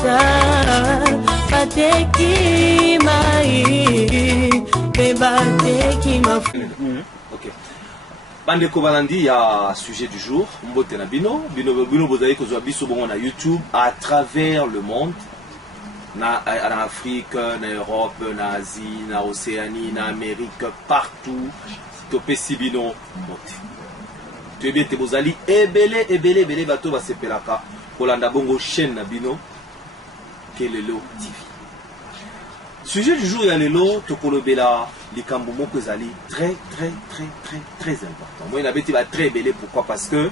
mafuta bateki mai pe bateki mafuta. Ok. Bandeko balandi, il y a sujet du jour. Mbote na bino bozali kozwa biso bongo na YouTube à travers le monde. En Afrique, en Europe, en Asie, en Océanie, en Amérique, partout. Topé Sibino Mbote. Tu es bien te bozali ebele bato basepelaka kolanda bongo chaîne na bino Kelelo TV. Sujet du jour ya lelo tokolobela likambo moko ezali très important. Moi na beti ba très belé, pourquoi? Parce que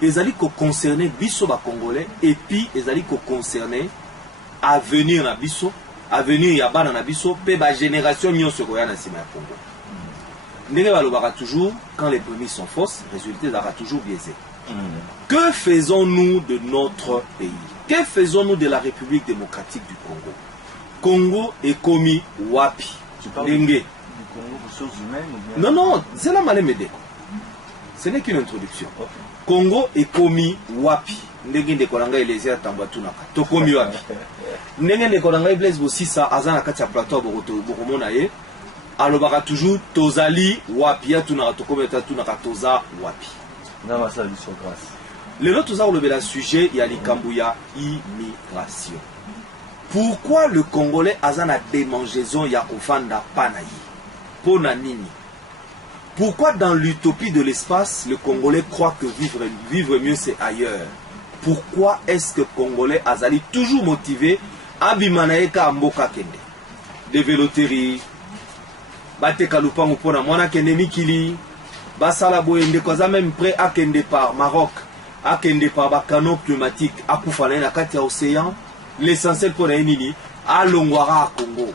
ezali ko concerner biso ba congolais et puis ezali ko concerner avenir na biso, avenir ya bana na biso pe ba génération nyonso koya na sima ya Congo. Ndenge balobaka toujours, quand les prémices sont fausses, résultat sera toujours biaisé. Que faisons-nous de notre pays? Que faisons-nous de la République démocratique du Congo? Congo est commis wapi? Tu parles du Congo ressources humaines ou bien... Non, c'est la malé médé. Ce n'est qu'une introduction. Okay. Congo est commis wapi? Ndenge de kolanga elezia tambatunaka. To commis wapi? Ndenge de kolanga Blaise Bosisa azana kati ya plateau bokomona ye. Alobaka toujours tozali wapi ya tunaka tokometa tunaka toza wapi. Na masala biso grâce. Lelo toza kolobela sujet ya likambo ya immigration. Pourquoi le Congolais a une démangeaison ya kofanda panayi? Pona nini? Pourquoi dans l'utopie de l'espace, le Congolais croit que vivre mieux c'est ailleurs? Pourquoi est-ce que le Congolais azali toujours motivé à bimanaeka mboka kende? Des véloteries, bate kalupango pona mwana kende mikili, basala boyende koza même prêt à kende par Maroc, à kende par bakano pneumatique, à koufana na kati ya océan. L'essentiel pour les nini à Longwara à Congo.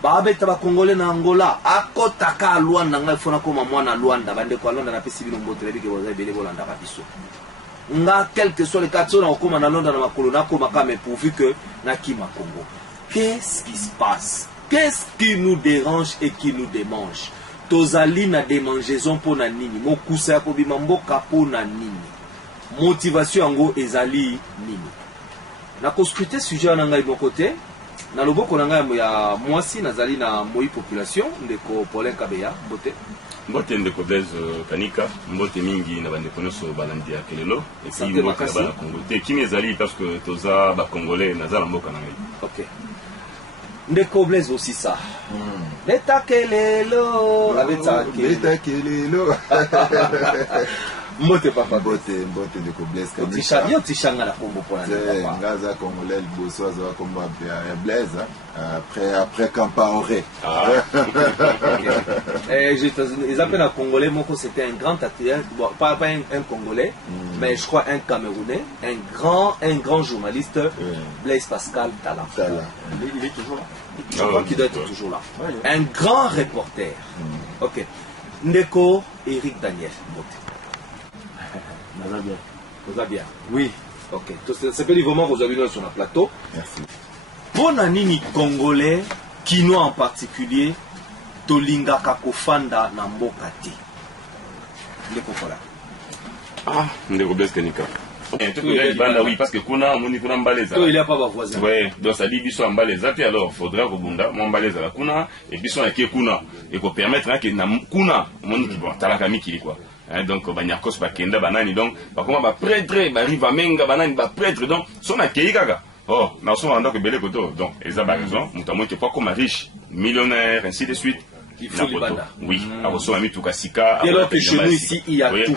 Babeta ba Congolais na Angola, à Kotaka Luanda, nga fona koma mwana Luanda, bande kwa Luanda na pesi bino mbote lebike boza bele bolanda ba biso. Nga quel que soit le cas, on koma na Luanda na makolo na koma kame pourvu que na kima Congo. Qu'est-ce qui se passe? Qu'est-ce qui nous dérange et qui nous démange? Tozali na démangeaison pour na nini? Mokusa ya kobima mboka pour na nini? Motivation yango ezali nini? Na conscruté sujet en angai mon côté, na loboko nanga ya mwasi nazali na moi population ndeko Paulin Kabeya mbote. Mbote ndeko Blaise Kanika, mbote mingi na bande konoso balandi ya kelelo et puis mbote na bana Congo. Te kimi ezali parce que toza ba congolais nazala mboka nanga. OK. Ndeko Blaise aussi ça. Beta kelelo, beta kelelo. Mbote papa mbote ndeko Blaise Kanika. Yo tishanga na kombo pona papa. Ngaza congolais boso za kombo ya Blaise après Campaoré. Ils appellent un Congolais, c'était un grand acteur, pas un Congolais, mais je crois un Camerounais, un grand journaliste, Blaise Pascal Tala. Il est toujours là. Je crois qu'il doit être toujours là. Un grand reporter. Ok. Ndeko Eric Daniel. Vous allez bien. Oui. Ok. C'est pas vraiment que vous avez vu sur le plateau. Merci. Pour Nanini Congolais, Kinois en particulier, Tolinga Kakofanda Namboka Te. Ndeko Kola. Ah, Ndeko Blaise Kanika. Oui, parce que kuna mbaleza. Il n'y a pas de voisin. Oui, donc ça dit biso mbaleza, alors il faudra que bunda mbaleza la kuna et biso na ke kuna et ko permettre que na kuna moni ki bon talaka mikili quoi. Donc banyakos bakenda banani donc ba comment ba prêtre ba riva menga banani ba prêtre donc son akei kaka. Oh, na so anda ko belé koto. Donc ils ont raison, mutamo qui pas comme riche, millionnaire ainsi de suite. Il faut les banda. Oui, à so ami tukasika. Et alors que chez nous ici il y a tout.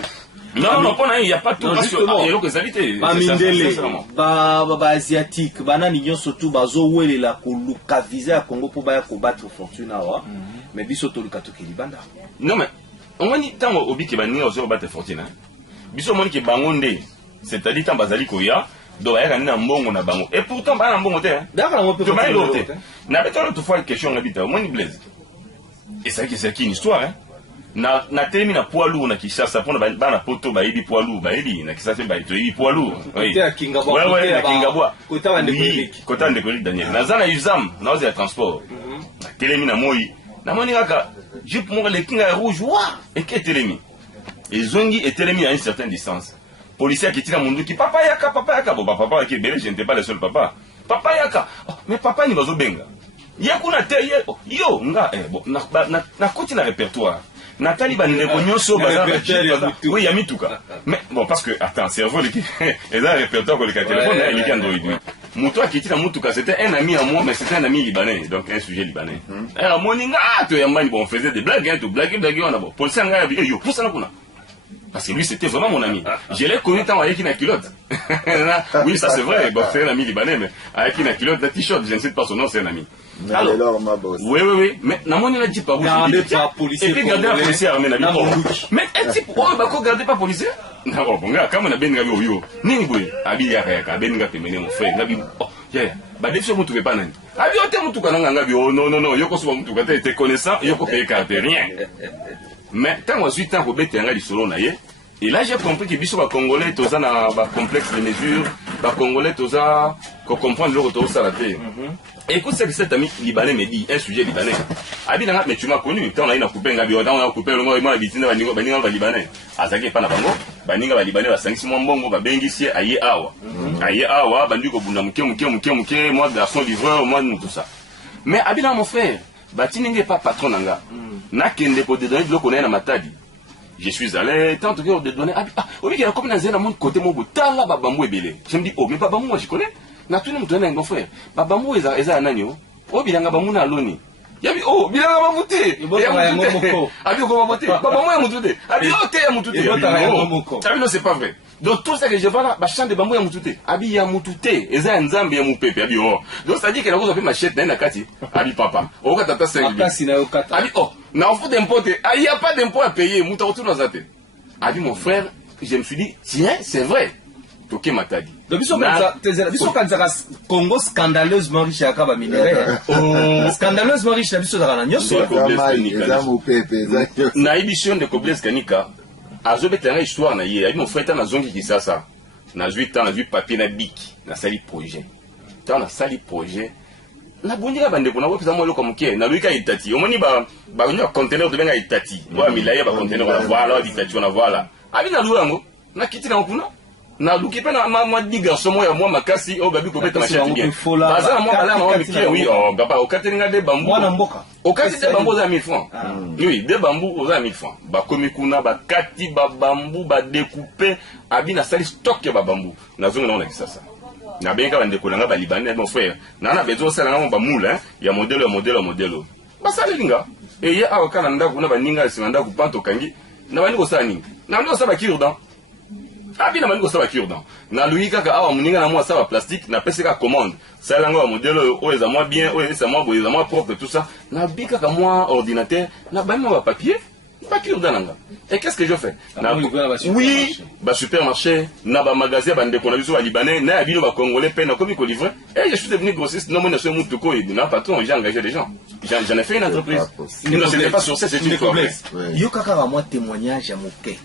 Non, non, il n'y a pas tout. Justement, il y a que qualité. Mindele, asiatique, banani nyon surtout bazo wele la koluka visa à Congo pour baya combattre fortune awa, mais biso to luka to kilibanda. Non mais on m'a dit tant obi ki bani ozo battre fortune. Biso moni ki bangonde, c'est-à-dire tant bazali koya, do ya na mbongo na bango. Et pourtant bana mbongo te. D'accord, on peut pas le na beto l'autre fois question ngabita, moni Blaise. Et c'est que c'est une histoire hein. Na temi na poids lourd na Kinshasa pona bana poto ba yibi poids lourd ba yibi na Kinshasa ba yibi poids lourd oui na Kingabwa kota ndeko Daniel na zana usam na oza transport na telemi na moi na moni kaka jupe mo le kinga rouge wa et que telemi et zongi et telemi à une certaine distance policier qui tire mundu qui papa yaka bon papa qui belé je n'étais pas le seul papa papa yaka mais papa ni bazobenga ye kuna te ye yo nga bon na koti na répertoire natali bandeko nyonso oui ya mituka mais bon parce que attends cerveau et là répertoire que le téléphone il est Android muto akiti na mutuka c'était un ami à moi mais c'était un ami libanais donc un sujet libanais alors moninga to yambani bon on faisait des blagues hein, tout blague on a bon policier nga yo pour ça na kuna parce que lui c'était vraiment mon ami je l'ai connu tant avec une culotte oui ça c'est vrai bon c'est un ami libanais mais avec une culotte de t-shirt je ne sais pas son nom c'est un ami. Alors, ma boss. Oui, mais n'a pas dit pas gardez pas policier. Et puis gardez la policier armé na biko. Mais un type bah gardez pas policier. Non, bon gars, comme on a benga yo. Nini boy, abi ya ka benga pemene mon frère. Ngabi yeah. Bah dès que vous trouvez pas nani. Abi ote mutu kana ngabi non, yoko so mutu kata était connaissant, yoko paye carte rien. Mais tant moi 8 ans pour bête nga lisolo na ye. Et là j'ai compris que biso ba congolais toza na ba complexe de mesures, ba congolais toza ko comprendre le retour ça la terre. Écoute ce que cet ami libanais me dit, un sujet libanais. Abinanga, mais tu m'as connu, quand on a eu coupé un gabi, on a coupé le mot et moi, habitant baninga libanais. Azaki pas na bango, baninga libanais, ba sangisi mon bongo, ba bengisi aye awa. Aye awa, bandu ko bunda muke, moi garçon livreur, moi tout ça. Mais abinanga mon frère, batinenge pas patron nanga. Na kende ko de donner de l'eau na matadi. Je suis allé, tant que de donner, oui, il y a comme dans un monde côté mon boutal, babamou et belé. Je me dis, oh, mais babamou, moi je connais. Na tuni mtu na ngofre baba mu eza nanyo o bilanga ba muna loni yabi o bilanga ba mute ya mute abi ko ba mute baba mu ya mutute abi o te ya mutute abi non c'est pas vrai donc tout ça que je vois là ba chante bambu ya mutute abi ya mutute eza nzambe ya mupepe abi o donc ça dit que la cause fait machette na kati abi papa o ka tata 5 abi oh na on fout d'impôt il y a pas d'impôt à payer muta retourne dans zate abi mon frère je me suis dit tiens c'est vrai toke matadi. Donc biso kanza Congo scandaleusement riche à kaba minerais. Scandaleusement riche na biso dara na nyoso. Na édition de Kobles Kanika azobetanga histoire na ye. Abi mon frère na zongi kisasa. Na 8 ans na vu papier na bic na sali projet. Tant na sali projet. Na bondika bandeko na wopesa mo loko muke na luika itati. Omoni ba nyo conteneur de benga itati. Wa milaya ba conteneur la voilà itati on voilà. Abi na luango na kiti na kuna. Na luki pe na ma diga somo ya moi makasi o babi ko beta machete bien baza moi bala ma miki oui oh papa o katelinga de bambou mwana mboka o kasi de bambou za 1000 francs oui de bambou o za 1000 francs ba komi kuna ba kati ba bambou ba découper abi na sali stock ya ba bambou na zonga na kisasa na benga bande ko langa ba libanais mon frère na bezo sala na ba moule ya modèle ba sali linga e ye a kana ndako na ba ninga simanda ku panto kangi na bani ko sala ninga na ndo sa ba kirdan abi na maniko saba cure-dent na lui kaka awa muninga na moi ça va plastique na pesa ka commande ça là ngo modèle o eza moi bien o eza moi boy eza moi propre tout ça na bika ka moi ordinateur na ba moi papier pas cure-dent nanga et qu'est-ce que je fais oui ba supermarché na ba magasin ba ndeko na biso ba libanais na abino ba congolais pe na komi ko livrer et je suis devenu grossiste non moi na so mutu ko na patron j'ai engagé des gens j'en ai fait une entreprise non c'était pas sur ça c'est une complexe yo kaka ba moi témoignage ya moké.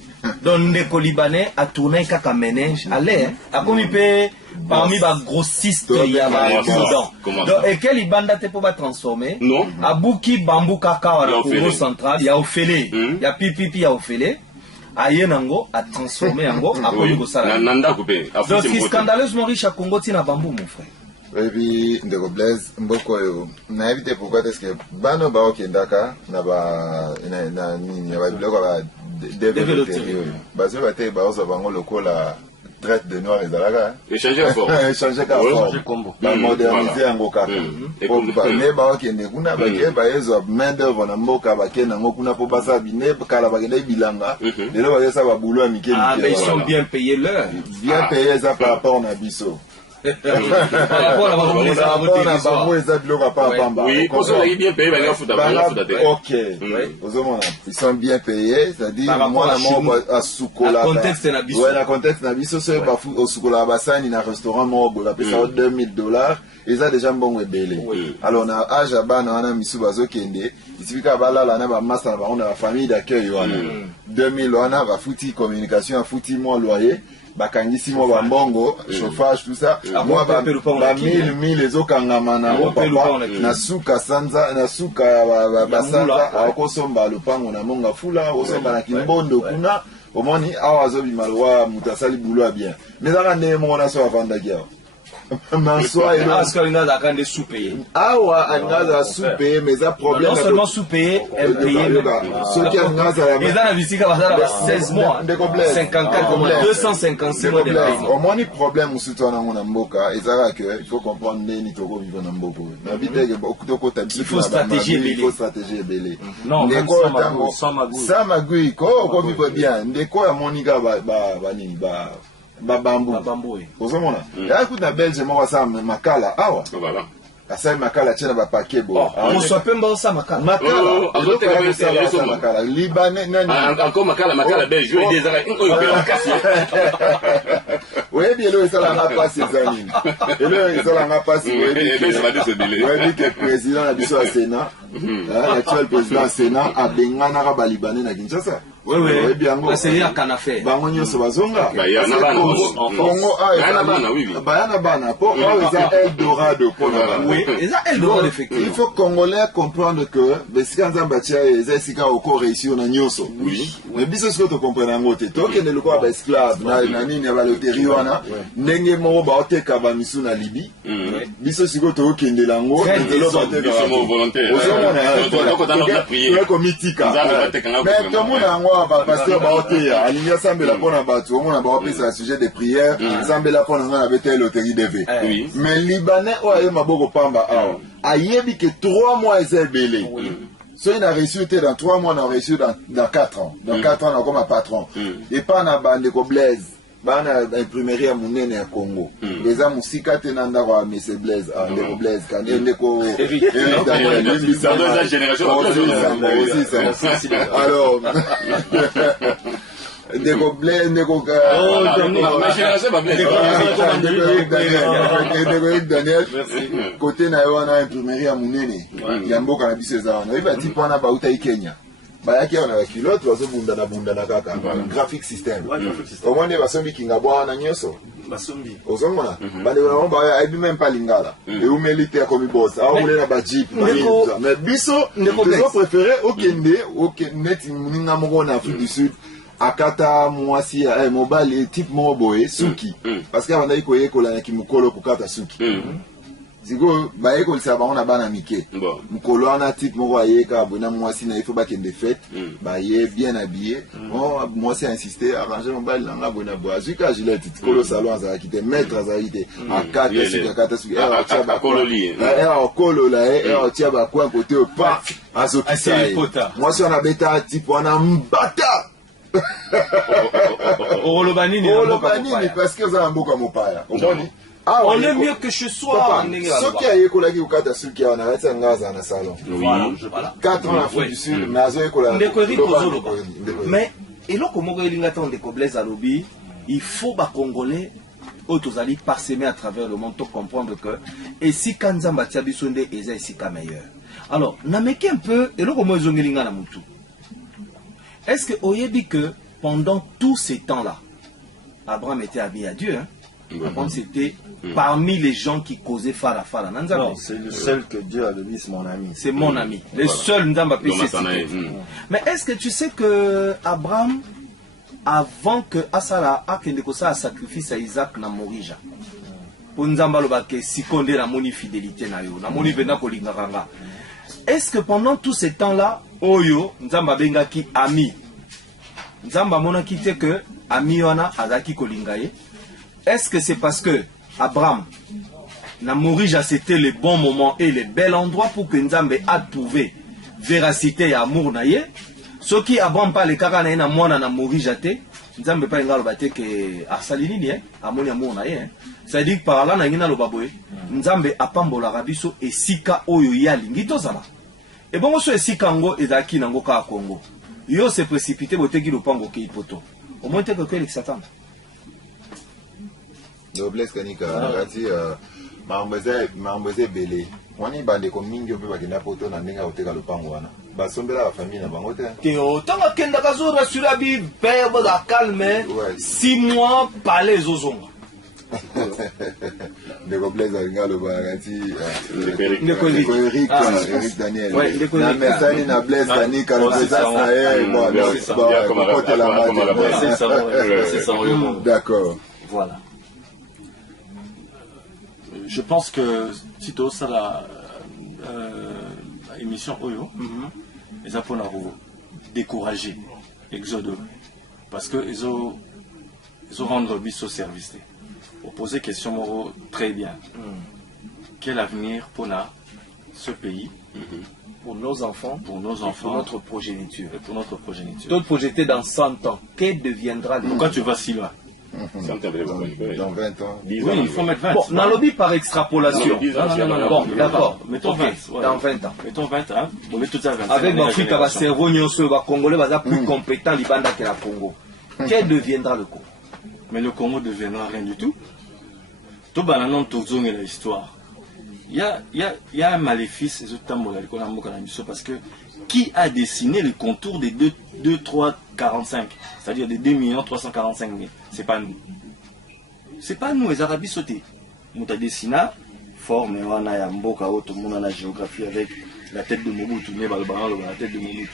Donc ndeko libanais a tourné kaka ménage allez a commis parmi les grossistes il y a donc et quel ibanda te pour transformer non a buki bambou kaka au Congo central il y a ofélé il y a pipipi il y a ofélé aye nango a transformé yango a commis ko sala nanda coupé donc c'est scandaleusement riche à Congo tina bambou mon frère. Et puis ndeko Blaise mboko yo na éviter pourquoi est-ce que bano ba okendaka na ba na nini ba biloko ba développer parce que baté ba osa bango lokola traite de noir ezalaka échanger fort ba moderniser yango kaka ba ne ba okende kuna ba ke ba ezo main d'œuvre na mboka ba ke nango kuna po basa bine kala ba kende bilanga lelo ba yesa ba boulot amike ils sont bien payés leur bien payés ça par rapport na biso. Oui, ok. Ils sont bien payés, c'est-à-dire moi à Soukola. Le contexte na biso c'est ba au Soukola basani na restaurant mo la pesa $2000 et ça déjà bon belé. Alors na âge bana wana misu bazo kende, isifika balala na ba master ba on a famille d'accueil wana. 2000 wana ba futi communication, futi mo loyer. Bakangisi mo bambongo chauffage tout ça moi ba 1000 les okangama na papa na suka sanza na suka basanza akosomba lupango na monga fula osomba na kimbondo kuna omoni awazo bimalwa mutasali bulwa bien mais aka ne mo na so avanda kia Mansoa et parce que Lingaza a des sous-payés. Ah ouais, Lingaza a sous-payé, mais ça problème. Non seulement sous-payé, impayé. Ceux qui ont Lingaza la ils ont la visite à 16 mois, 54 mois, 256 mois de paiement. Au moins, le problème, c'est que il faut comprendre que Togo vivre dans Mboko. Il faut stratégie belé. Il faut stratégie belé. Non, sans magouille, quand vivre bien, ndeko ya monika babambu ozomona yakuti na belge moko asala makala awa asali makala tie na bapake bo moso apemba osa makala libane nani encore makala belge oyo ezaka oyo pela kasi oyebi elo esalanga mpasi eza nini elo esalanga mpasi oyebi ke président na biso ya sénat l'actuel président ya sénat abenganaka balibane na Kinshasa. oyebi yango bango nyonso bazonga kongo baya na bana po oyo eza eldorado mpona il faut congolais comprendre que besika nzambe atia eza esika oko réussir na nyonso mais biso siko tocomprendre yango te tokende lokola baesclave na nini ya baloteri wana ndenge moko baoteka bamisu na libi biso siko tokokendela yango nzelo batekomitika mais tomona yango bapaster baoteya alingi asambela mpona bato omona baopesa sujet de prière asambela mpona nga na bete loterie dv mais libanais oyo aye maboko pamba awa ayebi ke 3 mois eza ebele so il a réussi dans 3 mois, on a réussi dans 4 ans. Dans 4 ans, on a comme un patron. Et pas dans bande de Blaise. Bah, on a imprimerie à Mounene à Congo. Les hommes aussi, quand on a un monsieur Blaise, de Blaise, quand on a Eric Daniel, dans génération, alors, Ndeko Blaise, Ndeko Daniel, côté na yo na imprimerie à Mounene. Yamboka na biso za wana. Iba tipo na bauta Kenya. Bayaki on a kilote bazo bunda na kaka. Graphic system. Omone basombi kinga bwana nyoso. Basombi. Ozomona. Bale wana ba aibi même pas lingala. Et ou melite comme boss. Ah ou na ba jeep. Mais biso ndeko préféré okende net ninga moko na Afrique du Sud. Akata mwasi mobile type moboé suki parce que abandaki koyekola na kimukolo kokata suki siko bayekolisa bango na bana mike mukolo wana type moko ayeka abona mwasi na ifo bakende fête baye bien habillé mwasi a insisté arranger mobile nanga bona bo azuka gilette tikolo salon azaki te maître azaki te akata suki okolo la tia ba kwa côté pa azokisa mwasi wana beta type wana mbata Olobanini parce que ça a beaucoup mopaya. On est mieux que chez soi. Ce qui a école qui ou quatre ceux qui en arrête un gaz dans le salon. 4 ans en Afrique du Sud, mais azo école. Mais et là comment il y a tant de Blaise à lobby, il faut ba congolais autosali parsemer à travers le monde pour comprendre que et si Kanzamba Tiabisonde est ici meilleur. Alors, nameki un peu et là comment ils ont gelinga na mutu. Est-ce que oyebi que pendant tous ces temps-là, Abraham était ami à Dieu, hein? Abraham c'était parmi les gens qui causaient Fara. Non, c'est le seul que Dieu a donné, c'est mon ami. C'est mon ami. Le seul Ndamba Mais est-ce que tu sais que Abraham, avant que Asara a sacrifice à Isaac na Morija, pour Nzamba lobake sikonde na moni fidélité na yo, na moni vena kolingakanga. Est-ce que pendant tous ces temps-là, Oyo, Nzamba bengaki ami. Nzamba mona kite que ami wana azaki kolingaye. Est-ce que c'est parce que Abraham na Morija c'était le bon moment et le bel endroit pour que Nzambe a trouvé véracité et amour na ye? Ce qui Abraham pas le kaka na mwana na Morija te, Nzambe pas ngalo bate que asali nini amoni amour na ye. Ça dit que par là na ngina lo baboye, Nzambe apambola rabiso et sika oyo ya lingi tozala. Et bon, ce Sikango et Daki Nangoka Congo. Yo s'est précipité au Tegi Lopango qui poto. Au moins, t'es que Satan. Noblesse Kanika, Mambese Belé. On est bandé comme Mingo, qui n'a pas autant d'années au Tega Lopango. Basombela la famille n'a pas autant. Que autant que Ndakazo sur la Bible, père de la calme, 6 mois, palais Zozonga. Ndeko Alingalo Baranti Eric Daniel na mesani na Blaise Dani d'accord. Voilà. je pense que si tu as ça la émission Oyo, ils ont pour décourager l'exode parce que ils ont rendu bis au service. Pour poser question très bien. Quel avenir pour ce pays? Pour nos enfants, pour notre progéniture. Et pour notre progéniture. D'autres projetés dans 100 ans. Quel deviendra le... Pourquoi tu vas si loin? Dans 20 ans. Oui, il faut mettre 20. Bon, dans le lobby par extrapolation. Non. Bon, d'accord. Mettons 20. Dans 20 ans. Mettons 20 ans. On met tout ça à 20 ans. Avec mon fric, va cerveau, les Congolais vont être plus compétents Libanda que la Congo. Quel deviendra le Congo? Mais le Congo ne deviendra rien du tout. Tout bananon tozong et l'histoire. Il y a un maléfice parce que qui a dessiné les contours des 2, 3, 45, c'est-à-dire des 2 345 000? C'est pas nous. C'est pas nous, les Arabes sautés. Nous avons dessiné fort, mais on a un beau chaos, tout le monde a la géographie avec la tête de Mobutu, mais la tête de Mobutu.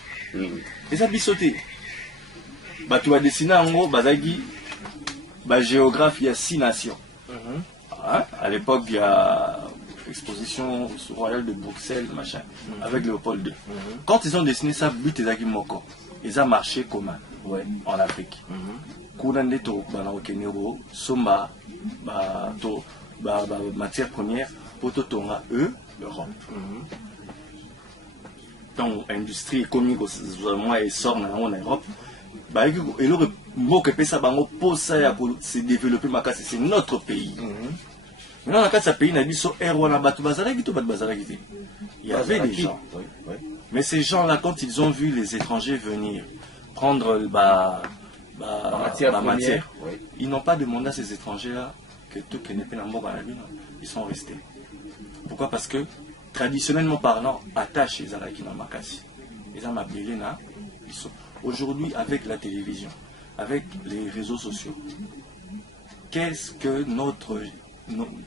Les Arabes sautés. Bah, tu as dessiné en gros, Bazagi, géographie, il y a 6 nations. À l'époque, il y a l'exposition royale de Bruxelles, machin, avec Léopold II. Quand ils ont dessiné ça, but Ezagi Moko, ils ont marché commun en Afrique. Kounande to Banaokenero, Somba, matière première, Pototonga, l'Europe. Donc, l'industrie économique, moi, elle sort en Europe. Et le mot que ça pour se développer, c'est notre pays. Maintenant, dans ce pays, il y avait des gens. Mais ces gens-là, quand ils ont vu les étrangers venir prendre la matière, ils n'ont pas demandé à ces étrangers-là que tout n'est pas ils sont restés. Pourquoi? Parce que, traditionnellement parlant, attaché les Araki dans Makassi. Les Amabélé, ils sont. Aujourd'hui, avec la télévision, avec les réseaux sociaux, qu'est-ce que notre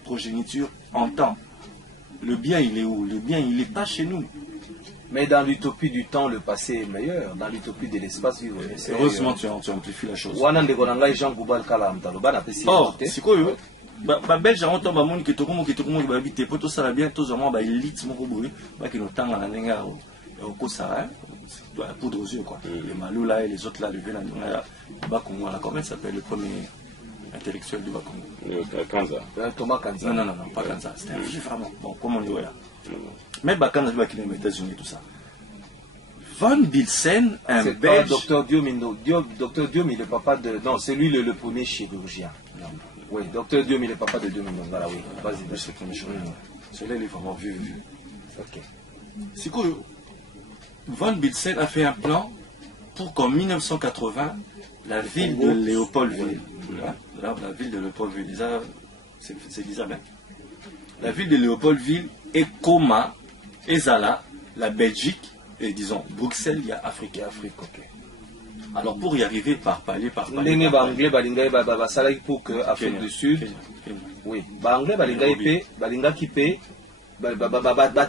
progéniture entend? Le bien, il est où? Le bien, il n'est pas chez nous. Mais dans l'utopie du temps, le passé est meilleur. Dans l'utopie de l'espace, heureusement, tu amplifies la chose. Or, c'est quoi? Belge on tombe à qui tokomo va habiter pour tout ça la bien tous au élite mon boui qui nous tend à la au Kosa poudre aux yeux quoi. Les Malou là et les autres là le Bakongo là comment ça s'appelle le premier intellectuel du Bakongo? Kanza. Thomas Kanza. Non, pas Kanza, c'était un juif vraiment. Bon, comme on dit là. Mais Bakanza va quitter les États-Unis tout ça. Van Bilsen, un Belge. Docteur Diomino. Docteur Diom, il est papa de. Non, c'est lui le premier chirurgien. Oui, Docteur Diom, il est papa de Diomino. Voilà, oui. Vas-y, c'est le premier chirurgien. Celui-là, il est vraiment vieux. Ok. C'est quoi? Van Bilsen a fait un plan pour qu'en 1980, la ville de Léopoldville, la ville de Léopoldville, c'est bizarre, la ville de Léopoldville est Coma, Ezala, la Belgique, et disons Bruxelles, il y a Afrique. Ok. Alors pour y arriver par palier, anglais pour que Afrique du Sud, oui, anglais balinga qui paye,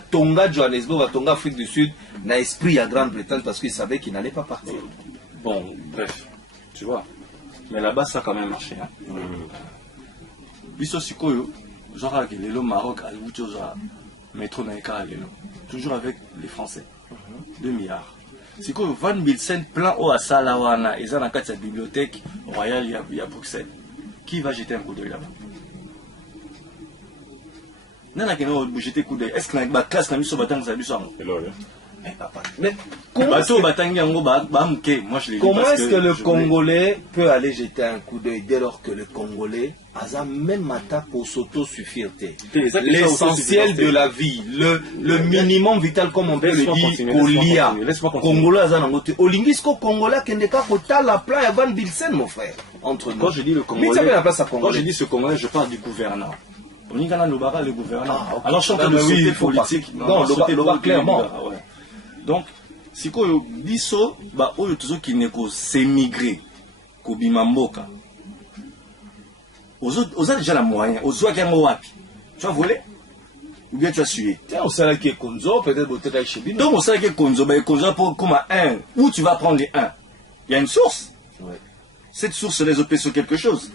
Tonga Johannesburg, Tonga Afrique du Sud, n'a esprit à Grande-Bretagne parce qu'ils savaient qu'ils n'allaient pas partir. Bon, bref, tu vois. Mais là-bas, ça a quand même marché. Genre, le Maroc, métro toujours avec les Français. 2 milliards. C'est quoi Van Bilsen plan au Asalawana, ils ont dans la bibliothèque royale à Bruxelles. Qui va jeter un coup d'œil là-bas? Jeter un coup d'œil. Est-ce que la classe n'a mis sur Batang mais comment est-ce que le Congolais peut aller jeter un coup d'œil dès lors que le Congolais a même attaque pour s'auto-suffire? L'essentiel de la vie, le minimum vital comme on peut le dire, Kolia, Congolais a nangote. Olingisco Congolais qui n'est qu'à côté la plage à Van Bilsen, mon frère. Entre nous. Quand je dis le Congolais, quand je dis ce Congolais, je parle du gouvernant. On y a le gouvernant. Alors je suis en train de sauter politique. Non, le clairement. Donc, si vous dites qui n'est que s'émigrer, que bimamboka, aux autres déjà la moyen, aux autres qui ont wapi. Tu as volé ou bien tu as sué? Tiens, au salaire qui est Konzo, peut-être au Tedai Chebino. Donc, au salaire qui est Konzo, Konzo pour comme un, où tu vas prendre les 1? Il y a une source. Cette source les opère sur quelque chose.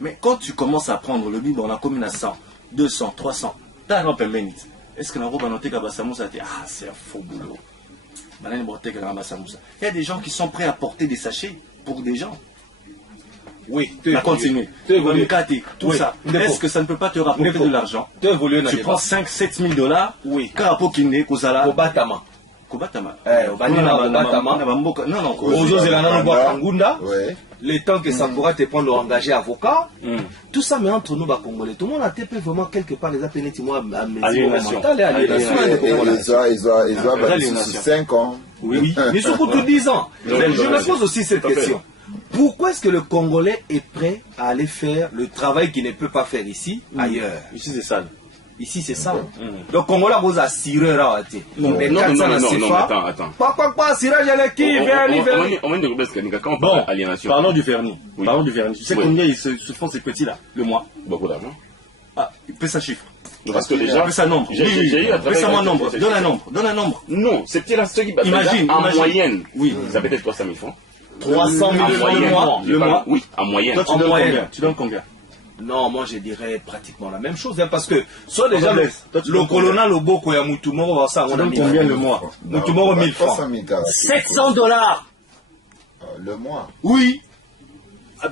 Mais quand tu commences à prendre le Bible, on a commune à 100. 200, 300. T'as un peu minute. Est-ce que nous avons noté qu'à Bassamoussa, ah, c'est un faux boulot. Il y a des gens qui sont prêts à porter des sachets pour des gens. Oui, tu continues. Tout ça. Est-ce que ça ne peut pas te rapporter de l'argent? Tu prends 5-7 000 $. Oui. Karapokine, Kozala. Kobatama. Kobatama. Non, le temps que ça pourra te prendre engager avocat, tout ça, mais entre nous, Congolais, tout le monde a été vraiment quelque part les appels à aliénation. Ils ont 5 ans. Oui, mais surtout 10 ans. Je me pose aussi cette question. Pourquoi est-ce que le Congolais est prêt à aller faire le travail qu'il ne peut pas faire ici, ailleurs? Ici, c'est ça. Ici, c'est ça. Le Congolais a besoin d'assurer. Non, attends. Pas assurage à l'équipe, Bon, parlons du vernis. Parlons du vernis. Tu sais combien ils se font ces petits-là, le mois? Beaucoup d'argent. Ah, fais ça chiffre. Parce que déjà. Fais ça nombre. Fais ça moi nombre. Donne un nombre. Non, c'est petit là, ceux qui imagine. En moyenne. Oui. Ça peut être 300 000 francs. 300 000 francs le mois. Oui, en moyenne. Toi, tu donnes combien? Non, moi je dirais pratiquement la même chose, parce que soit déjà le colonel Loboko ya Mutumoro va ça, on a combien le mois? Mutumoro 1000 francs. 700 $. Le mois? Oui.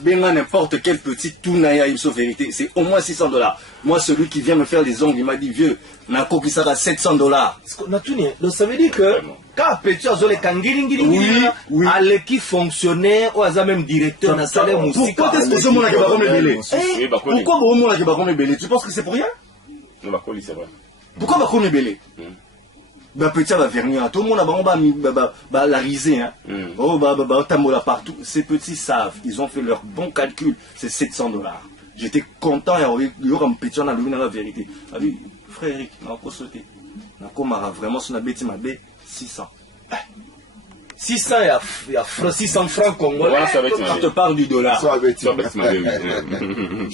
Benga n'importe quel petit Tounaya Imso vérité, c'est au moins 600 $. Moi, celui qui vient me faire les ongles, il m'a dit vieux, Nako qui sera 700 $. Donc ça veut dire que quand petit azole kangiringiri à qui fonctionnaire ou à même directeur na salaire musique. Pourquoi est-ce que ce monde a pas comme belé? Pourquoi ce monde a pas comme belé? Tu penses que c'est pour rien? Non, c'est vrai. Pourquoi pas comme belé? Bah petit va venir, tout le monde a la risée, hein. Oh tamola partout. Ces petits savent, ils ont fait leur bon calcul, c'est 700 $. J'étais content, il y aura un petit on a la vérité. Frère Eric, on a sauté. On a vraiment son abéti ma bé 600. 600 il y a 600 francs congolais. Je te parle du dollar. Je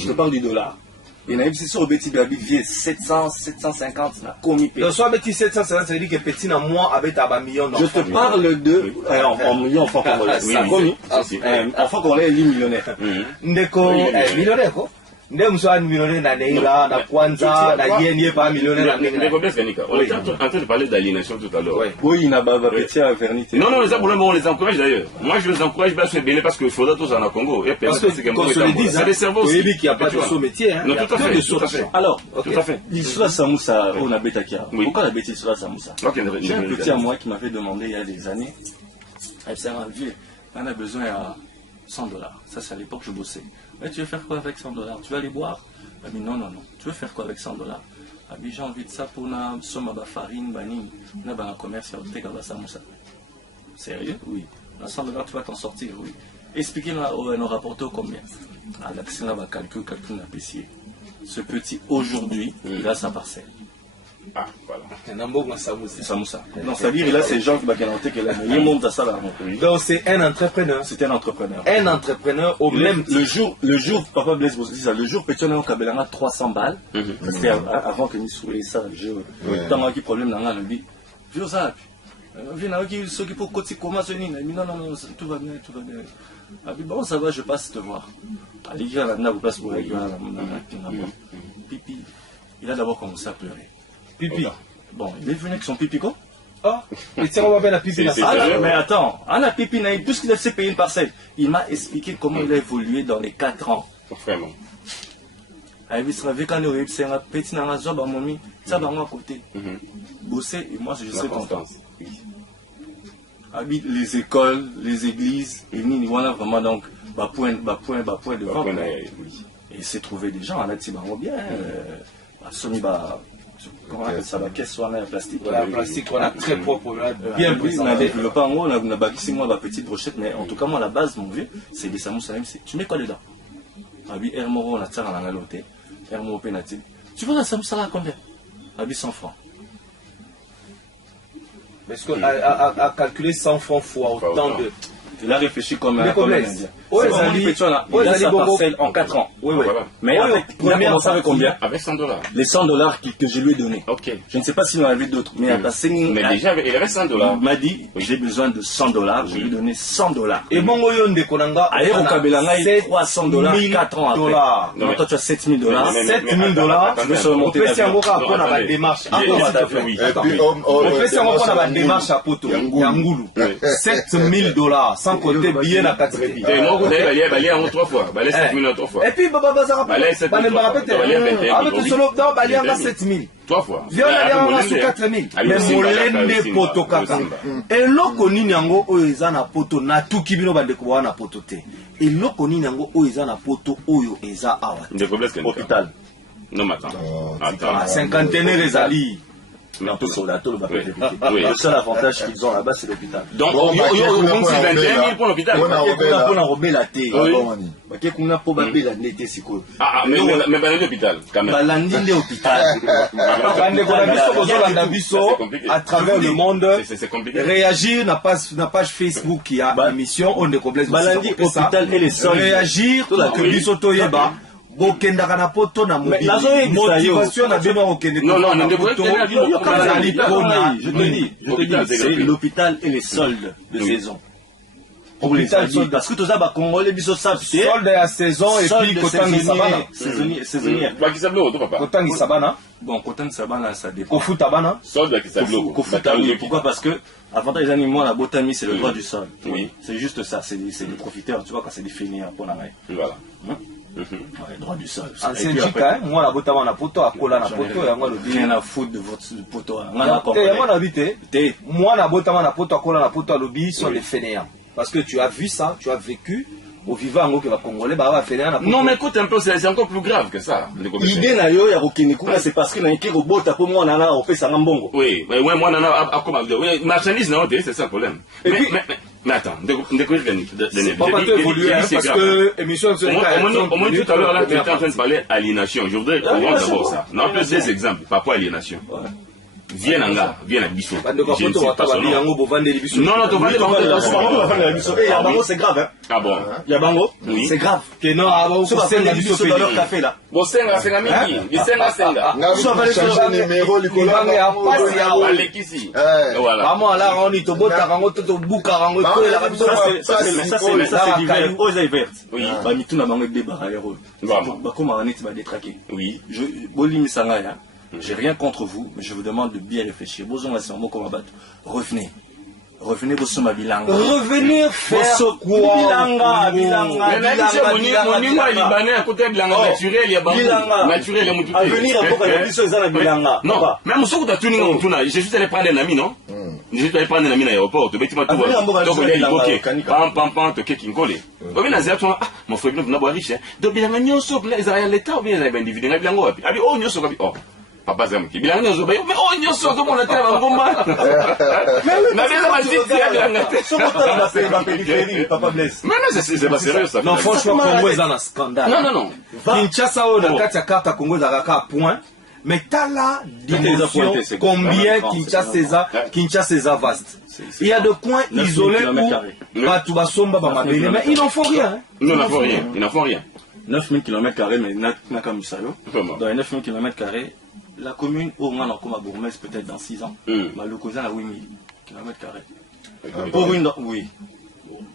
te parle du dollar. Il y a sur le petit baby vieux 700, 750, na commis. Donc soit petit 750, ça veut dire que petit na moi avec un million d'enfants. Je te parle de en million enfants congolais. Ça commis. Enfant congolais est millionnaire. Ndeko millionnaire quoi. Ndem soit millionnaire na Neira, na Kwanza, na Yénie pas millionnaire na Neira. On était en train de parler d'aliénation tout à l'heure. Oui, il n'a pas petit à vernité. Non, les problèmes on les encourage d'ailleurs. Moi je les encourage à se bénéficer parce qu'il faudra tous en Congo. Parce que c'est des cerveaux aussi. Il n'y a pas de sous métier. Non, tout à fait. Alors, tout à fait. L'histoire Samoussa, on a Betakia. Pourquoi la bêtise sur la Samoussa? J'ai un petit à moi qui m'avait demandé il y a des années. C'est un vieux. On a besoin à 100 $. Ça, c'est à l'époque que je bossais. Mais tu veux faire quoi avec 100 $? Tu vas aller boire? Elle dit non. Tu veux faire quoi avec 100 $? Elle dit j'ai envie de ça pour une somme à farine, banine. On a un commerce à Samoussa. Sérieux? Oui. À 100 $, tu vas t'en sortir? Oui. Expliquez-nous nos rapporteurs combien? Ah, là, c'est là, calcul apprécié. Ce petit, aujourd'hui, il a sa parcelle. Ah, voilà. Samoussa. Non, c'est-à-dire, là, c'est Jean qui m'a garanti que il monte à ça là. Donc, c'est un entrepreneur. C'est un entrepreneur. Un entrepreneur au même titre. Le jour, Papa Blaise vous dit ça, le jour, petit, on a Kabelanga 300 balles. C'était avant que nous soyons ça, le jeu. Tant qu'il problème dans le dit, vieux ça. Viens qui s'occupe pour côté comment se dit. Non, tout va bien. Ah, bon, ça va, je passe te voir. Allez, il y a la place pour aller à Pipi. Il a d'abord commencé à pleurer. Pipi. Bon, il est venu avec son pipi quoi? Ah, et tiens, on va faire la pipi là. Mais attends, on a pipi, puisqu'il a payé une parcelle, il m'a expliqué comment il a évolué dans les 4 ans. Vraiment. Il s'est réveillé quand il a un petit dans la job à momie, ça va à côté. Bosser, et moi je sais content. Habite les écoles, les églises, et nous, voilà vraiment donc, point de vente. Et il s'est trouvé des gens, là, tu vas bien. Comment on appelle ça? La caisse soit en plastique. La plastique, on a très propre, bien pris. On a développé en haut, on a bâti moi la petite brochette, mais en tout cas, moi, la base, mon vieux, c'est des samoussa. Tu mets quoi dedans? Abi Hermoro, on a tiré dans la lotte. Hermoro Penati. Tu vois la samoussa là combien? Abi 100 francs. Parce qu'à calculer 100 francs fois autant de. Il a réfléchi comme un Indien. C'est vraiment du petit, là. Il a sa parcelle en 4 ans. Oui, oui. Mais il a commencé avec combien? Avec 100 $. Les 100 $ que je lui ai donné. Ok. Je ne sais pas s'il en avait d'autres, mais mais déjà, il avait 100 $. Il m'a dit, j'ai besoin de 100 $. Je lui ai donné 100 $. Et bon, Ailleurs au Kabelanga, il y a 300 $, 4 ans après. Non, toi, tu as 7 000 $. 7 000 $. Je vais se remonter On fait ça encore pour la démarche. On fait ça encore pour la démarche à Poto. Yangoulou. 7 000 $. Sans compter bien à 4 000. Et moi, vous avez balayé en 3 fois. Balayé 7 000 3 fois. Et puis, Baba Bazara. Balayé 7 000 avec tout solo, Balayé 7 000. 3 fois. Viola sur 4 000. Mais molende poto kaka. Et loko nini yango oyo eza na poto na tuki bino bande ko na poto te. Et loko nini yango oyo eza na poto oyo eza awa. Hôpital. Non, mais attends. 51 ezali. Non, tout le le seul avantage qu'ils ont là-bas, c'est l'hôpital. Donc, on a 21 000 pour l'hôpital. On a robé la thé. On a probablement la thé. Ah, mais l'hôpital, quand même. Balandi l'hôpital. À travers le monde, c'est compliqué. Réagir na page Facebook qui a émission, on est complexe. Balandi hôpital et les sols. Réagir que biso toyeba. Bokendaka na poto na motivation na bino okende non je te dis c'est l'hôpital et les soldes de saison pour les adultes parce que tous ça congolais biso savent solde ya saison et puis kotangi sabana saisonnière qui sablo to papa kotangi sabana bon kotangi sabana ça dépend kofuta bana solde qui sablo pourquoi parce que avantage des animaux la botanie c'est le droit du sol oui c'est juste ça c'est des profiteurs tu vois quand c'est des fainéants pour la voilà droit du sol. Ancien Jika, moi la bota na poto, à cola na poto, et moi le rien à foutre de votre poto. Moi la bota na poto, à cola na poto, à lobby sont les fainéants. Parce que tu as vu ça, tu as vécu au vivant en que va congolais, bah va fainéant. Non mais écoute un peu, c'est encore plus grave que ça. L'idée na yo ya Rokinikuna, c'est parce que na qui robot a pour moi nana on fait ça mbongo. Oui, mais moi nana a comment dire, marchandise non, c'est ça le problème. Mais attends, Papa, tu évolues parce que émission au moins tout à l'heure là tu étais en train de parler aliénation. Je voudrais qu'on voit d'abord ça. Non, plus des exemples. Papa aliénation. Viens à Bisso. Je ne sais pas son nom. Non, tu vas aller c'est grave, hein. Ah bon? Yabango, oui. C'est grave. Que non, c'est la Bisso dans leur café là. Bon, senga. Changer numéro, Nicolas. Voilà. Maman, là, on est au bout, on bouca, on ça c'est divers. Aux vertes. Oui. Bah, mi tout n'a pas de débat ailleurs. Bah, comment on est détraqué? Oui. Bolim Sangaya. J'ai rien contre vous, mais je vous demande de bien réfléchir. Revenez. Revenez pour ce bilanga. Revenir faire quoi? Bilanga. Libanais à côté de bilanga naturel, il y a naturel, il y a venir à bilanga. Non, même si vous avez tout je suis allé prendre un ami, non? Je suis allé prendre un ami à l'aéroport. Tu vas tout voir. Donc, il est bloqué. Pam, tu es Kinkole. Mon frère, vous n'avez pas riche. Donc, bilanga, nous sommes l'État ou bien les individus. Oh, papa zam ki bilanga nyoso bayo mais oh nyoso to mona tela bangoma na bien ma petite bilanga so motala na périphérie papa blesse mais non c'est pas sérieux ça non franchement Congo est un scandale non Kinshasa o na kati ya carte Congo za ka point mais tala dimension combien Kinshasa vaste il y a de coins isolés où batu basomba ba mabele mais ils n'en font rien ils n'en font rien 9000 km² mais nakamisayo dans les 9000 km². La commune, au moins, comme à Bourmès, peut-être dans 6 ans, Maloukoza a 8000 km². Pour une, oui.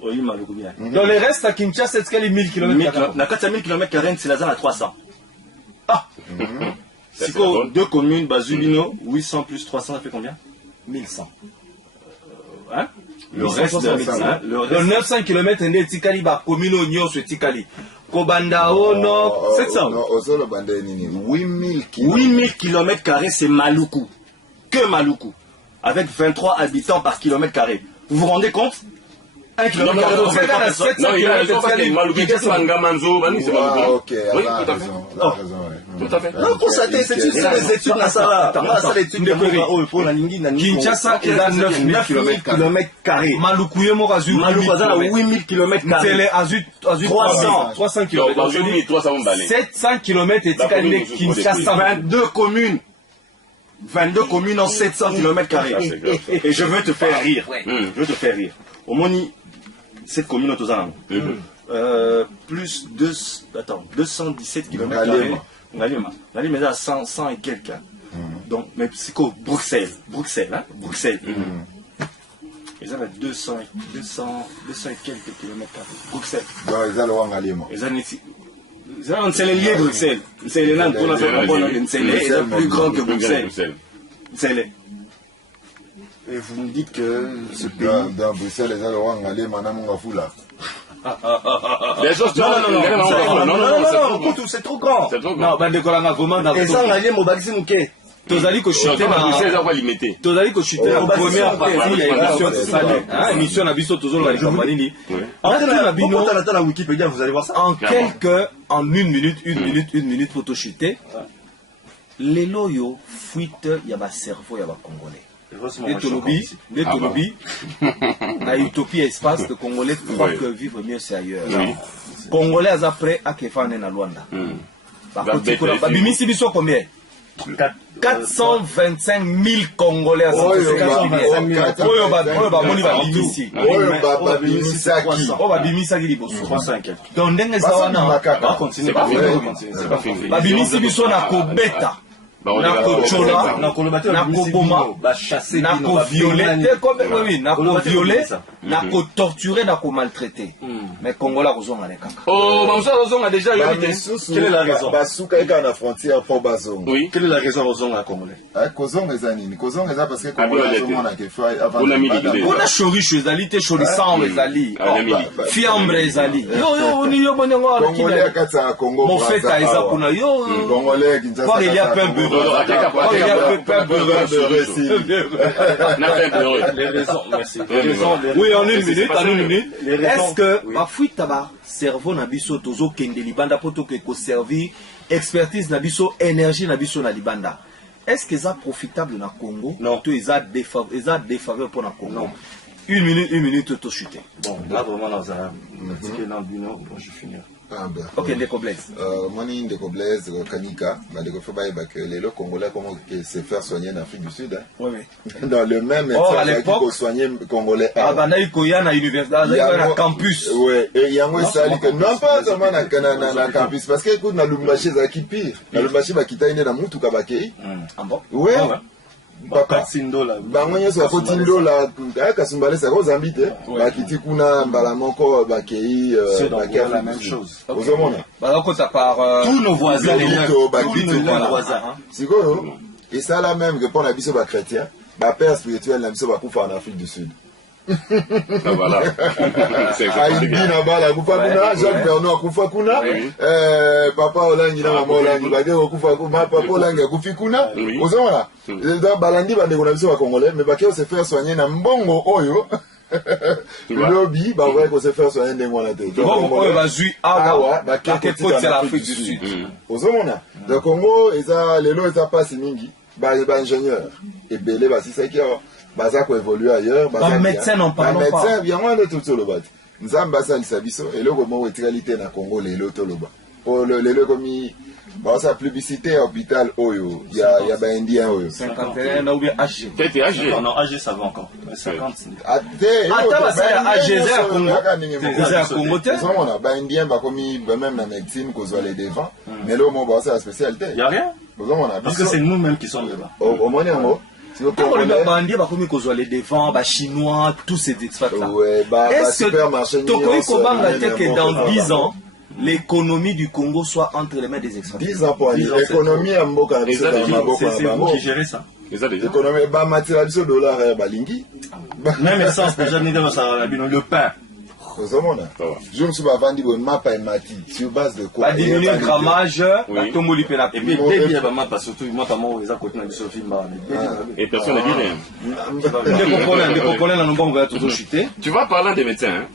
Oui, Maloukoza. Dans les restes, à Kinshasa, c'est qu'il y a 1000 km². La 4000 km², c'est la zone à 300. Ah! C'est quoi? Deux communes, Bazulino, 800 plus 300, ça fait combien? 1100. Hein? Le reste, le 900 km, c'est Tikali, commune Oignon, c'est Tikali. Kobandao, non, 700. Non, au sol, 8000 km², c'est Maloukou. Que Maloukou. Avec 23 habitants par km². Vous vous rendez compte? 1 km². Non, il a raison parce que Maloukou, c'est Mangamanzo, c'est Maloukou. Ok, il a raison. Tout à fait. Non, pour ça, c'est des études dans ça. Ça, les études de Kinshasa, il a 9000 km². Maloukou, il a 8000 km². 300 km. 700 km et Kinshasa. 22 communes. 22 communes en 700 km². Et je veux te faire rire. Je veux te faire rire. Au Moni, cette commune, plus 217 km. Ngalima est à 100 et quelques. Donc, mais c'est quoi Bruxelles, hein? Bruxelles. Ils ont 200 et quelques kilomètres. Bruxelles. Donc, ils ont Ngalima. C'est les liés Bruxelles. C'est les langues pour faire comprendre. C'est plus grand que Bruxelles. C'est les. Et vous me dites que ce pays. Dans Bruxelles, les gens ont Ngalima, on va foutre là. Non, c'est trop grand. Non, bandekolanga vraiment dans. Et ça, Ngalima, Bagzi Mouké. Tozali ko chuter na première partie ya émission salée. Émission na biso tozo la compagnie. En Wikipédia, vous allez voir ça. En une minute pour te chuter. Les loyaux fuite ya ba cerveau ya ba congolais. Les Tolobi, na utopie espace de Congolais croient que vivre mieux c'est ailleurs. Congolais après à Kefane na Luanda. Bimisi biso combien? 425 000 Congolais à torturer, maltraiter. Mais Congolais a déjà eu. Quelle est la raison? Oui. Quelle est la raison aux à Congolais? Kozong les années. Kozong les parce que Congolais ont a que fait avant. On a chori chez Ali, te chori sans les Ali. Fiambre les Ali. Yo ni yo bonengo. Congolais à Katsa Congo. Mon fait à Isa kuna yo. Congolais qui Quand il y a peu de les raisons, merci. Oui, en une minute. Est-ce que ma fuite tabac cerveau na biso tozo kende libanda poto que servir expertise na biso énergie na biso na libanda? Est-ce que ça profitable na Congo? Non. Tout est défaveur pour na Congo. Non. Une minute tout chuter. Bon, là vraiment dans un dans Bino, bon je finis. Ok, Ndeko-Blaise. Moi, Ndeko-Blaise, Kanika, que les Congolais comment se faire soigner en Afrique du Sud. Oui. Dans le même médecin qui soigner Congolais. Ah, bah, il y a une université, il y a un campus. Oui, et il y a un que non pas seulement dans campus, parce que écoute, dans le marché, c'est pire. Dans le marché, il y a un moutou kabake. Ah bon? Oui. Papa Sindola. Bangonye so Tindola Kasumbale ça aux invités. Bakiti kuna mbala moko bakei la même chose. Ozomona. Bakota par tous nos voisins Sikoyo. Et ça là même que pour la biso ba chrétien, ba père spirituel na biso ba kufa en Afrique du Sud. Voilà. Aïbi na bala kufa kuna, Jacques Bernard kufa kuna, papa Olangi na mama Olangi bade kufa kuna, papa Olangi kufi kuna. Ozomona. Dans balandi bande kuna biso ba congolais, mais bakeo se faire soigner na mbongo oyo. Lobby ba vrai ko se faire soigner ndengo na te. Mbongo oyo bazui awa, bakeke poti à l'Afrique du Sud. Ozomona. Le Congo eza lelo eza passe mingi, ba ingénieur et belé ba sisaki baza ko évoluer ailleurs, baza médecin non pas non pas. Médecin bien moi de tout le bat. Nzamba sa lisabiso et le comment étralité na Congo lelo to loba. Pour le lelo komi ba sa publicité à hôpital oyo, il y a ba indien oyo. 51 ou bien AG. Peut-être AG. Non, AG ça va encore. 50. Attends, bah ça AG ça Congo. C'est Congo te. On a ba indien ba komi même na médecine ko zo les devant, mais là on va ça la spécialité. Il y a rien. Parce que c'est nous-mêmes qui sommes là-bas. Au moins les défends, chinois, tous ces expats-là. Est-ce que dans 10 ans, l'économie du Congo soit entre les mains des expats? 10 ans pour l'économie à Mboka. C'est vous qui gérez ça. L'économie, dollar, balingi. Même essence, déjà, le pain. Je me suis pas vendu une map à Mati sur base de quoi? Diminuer le grammage, et puis surtout moi comment ils ont côté dans ce film et personne ne dit rien. Tu vas parler des médecins.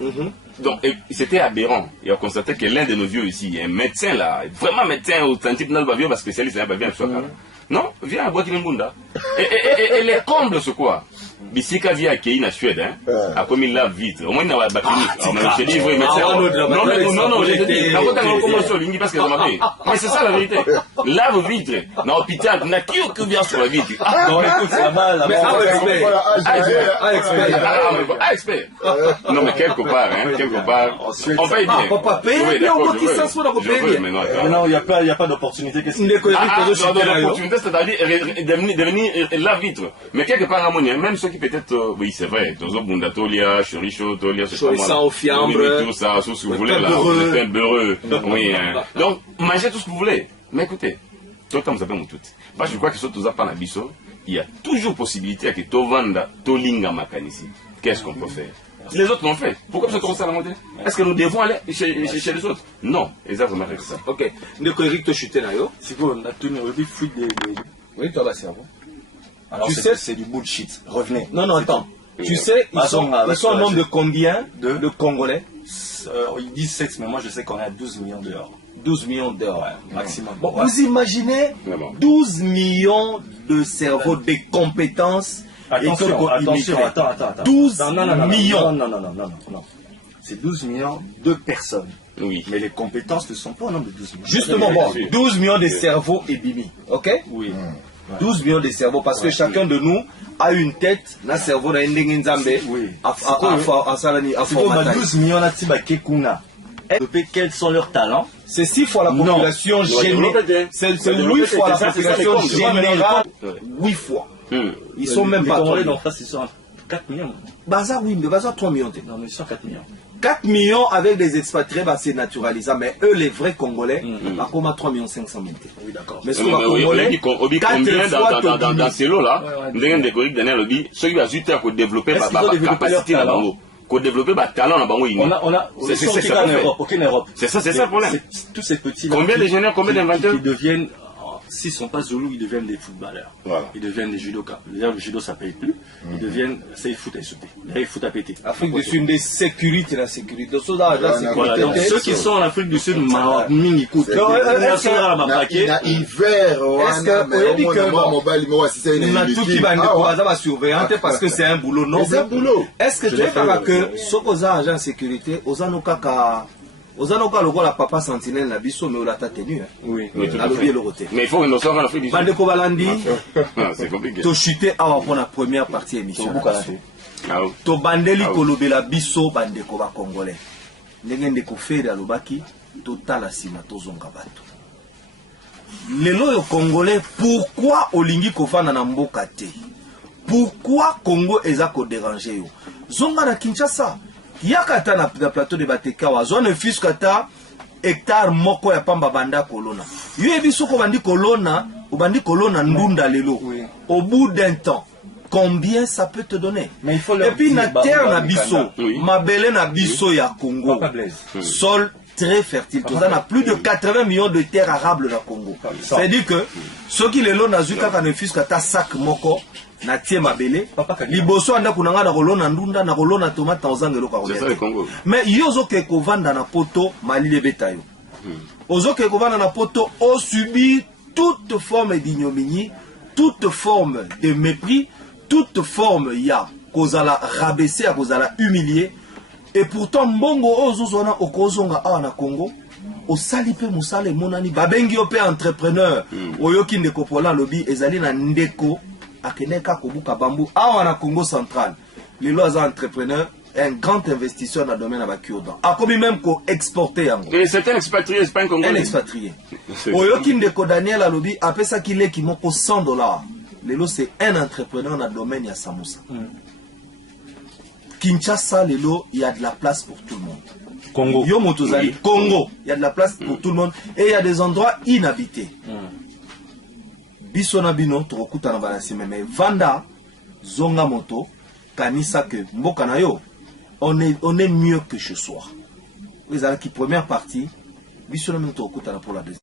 Donc c'était aberrant. Et on constatait que l'un de nos vieux ici, un médecin là, vraiment médecin authentique, non pas spécialiste, non, viens à Bois Kimbunda. Et les combles, c'est quoi? bisika via akei na Suède a comme il lave vitre au moins na ba clinique je dis vous médecin non je dis na kota ngoko moso lingi parce que ça m'a fait mais c'est ça la vérité lave vitre na hôpital na qui que vient sur la vitre non écoute c'est là-bas expert non mais quelque part on paye bien papa paye bien on qui s'en soit payer bien non il y a pas d'opportunité qu'est-ce l'opportunité c'est-à-dire devenir lave vitre mais quelque part même ceux qui peut-être oui c'est vrai tozo bunda tolia choricho tolia c'est pas mal au fiambre tout ça tout ce que vous voulez là le pain beurreux oui donc mangez tout ce que vous voulez mais écoutez tout le temps vous avez mon tout parce que je crois que surtout pas na biso il y a toujours possibilité que to vanda to linga makanisi qu'est-ce qu'on peut faire les autres l'ont fait. Pourquoi vous commencez à la monter? Est-ce que nous devons aller chez les autres? Non. Exactement avec ça. Ok. Ne corrige toi chuter là yo. C'est quoi? On a tenu au début fuite des. Oui, toi là cerveau. Alors tu sais, c'est du bullshit. Revenez. Non, attends. Tu sais, ils sont au nombre de combien de Congolais? Ils disent 7, mais moi je sais qu'on est à 12 millions d'heures. 12 millions d'heures, ouais, maximum. Bon, vous imaginez 12 millions de cerveaux, de compétences. Attention, attends. 12 millions. Non. C'est 12 millions de personnes. Oui. Mais les compétences ne sont pas au nombre de 12 millions. Justement, bon, 12 millions de cerveaux et bimi. Ok? Oui. 12 millions de cerveaux parce que chacun de nous a une tête, un cerveau, un nzambe. Oui. À 12 millions de Kekuna. Quels sont leurs talents? C'est 6 fois la population générale. C'est 8 fois la population générale. 8 fois. Ils sont même pas 3 millions. Ils sont 4 millions. Baza, oui, mais Baza 3 millions. Non, mais ils sont 4 millions. 4 millions avec des expatriés, bah, c'est naturalisant. Mais eux, les vrais Congolais, bah, comme à 3 500 000. Oui, d'accord. Mais sur les Congolais, combien dans ces lots-là, nous avons des collègues dans le lobby, ceux qui vont ajouter à développer la capacité là-bas. Qu'on développer le talent là-bas. C'est ça en Europe. C'est ça le problème. Tous ces petits combien de génères, combien d'inventeurs qui deviennent, s'ils ne sont pas zoulous, ils deviennent des footballeurs. Voilà. Ils deviennent des judokas. Déjà, le judo, ça ne paye plus. Ils deviennent, c'est le foot à sauter. Là, il foot à péter. Afrique du Sud, des sécurités, la sécurité. Voilà, donc ceux qui sont en Afrique du Sud, Mingi Kout. Hiver, est-ce que, on a tout qui va surveiller parce que c'est un boulot non. C'est un boulot. Est-ce que tu es que, ce qu'on a agent de sécurité, aux anokaka, Ozanoka logo la papa sentinelle na biso mais la tenu oui mais il faut une soirée en Afrique du Sud. Bandeko Balandi c'est compliqué to chuter awa pour la première partie émission to bandeli kolobela biso bandeko ba congolais ndenge ndeko fere alobaki totala sima tozonga bato lelo yo congolais pourquoi olingi kofana na mboka te pourquoi Congo eza ko déranger yo zonga na Kinshasa yakata na plateau de Batekawa zone fiskata hectare moko ya pamba banda kolona yo ebiso ko bandi kolona ndunda lelo au bout d'un temps combien ça peut te donner mais il faut et puis na terre na biso mabele na biso ya Congo sol très fertile tout ça na plus de 80 millions de terres arables na Congo c'est dire que ceux qui lelo na zuka ka ne fiskata sac moko na tie mabele liboso anda kunanga na kolona ndunda na kolona tomate ozangelo ka mais yozo ke kovanda na poto malile betayo ozo ke kovanda na poto o subir toute forme d'ignominie toute forme de mépris toute forme ya kozala rabaisser kozala humilier et pourtant mbongo ozozona okozonga awa na Congo osali pe musale monani babengi ope entrepreneur oyoki ndeko pola lobi ezali na ndeko akeneka kobuka bambu awa na Congo central lelo aza entrepreneur un grand investisseur dans le domaine de Kyodan a commis même ko exporter yango et c'est un expatrié c'est pas un Congolais un expatrié oyoki ndeko Daniel alobi apesa kile ki moko $100 lelo c'est un entrepreneur dans le domaine ya Samusa Kinshasa lelo il y a de la place pour tout le monde Congo yo motozali Congo il y a de la place pour tout le monde et il y a des endroits inhabités biso na bino tokokuta na balasime mais vanda zonga moto kanisa que mboka na yo on est mieux que chez soi vous avez qui première partie biso na bino tokokuta na pour la deuxième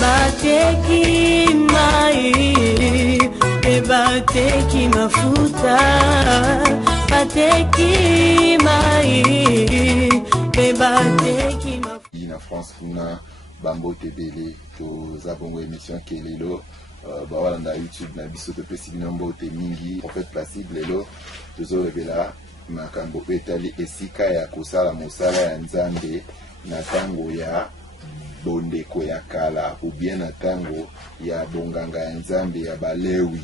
bateki mai pe bateki mafuta bateki mai pe bateki mafuta. Na France kuna bambo tebele to zabongo émission kelelo bawala na YouTube na biso to pesi binombo te mingi en fait Placide lelo tozo revela makambo etali esika ya kosala mosala ya nzambe na tango ya bondeko ya kala ou bien na tango ya bonganga ya nzambe ya balewi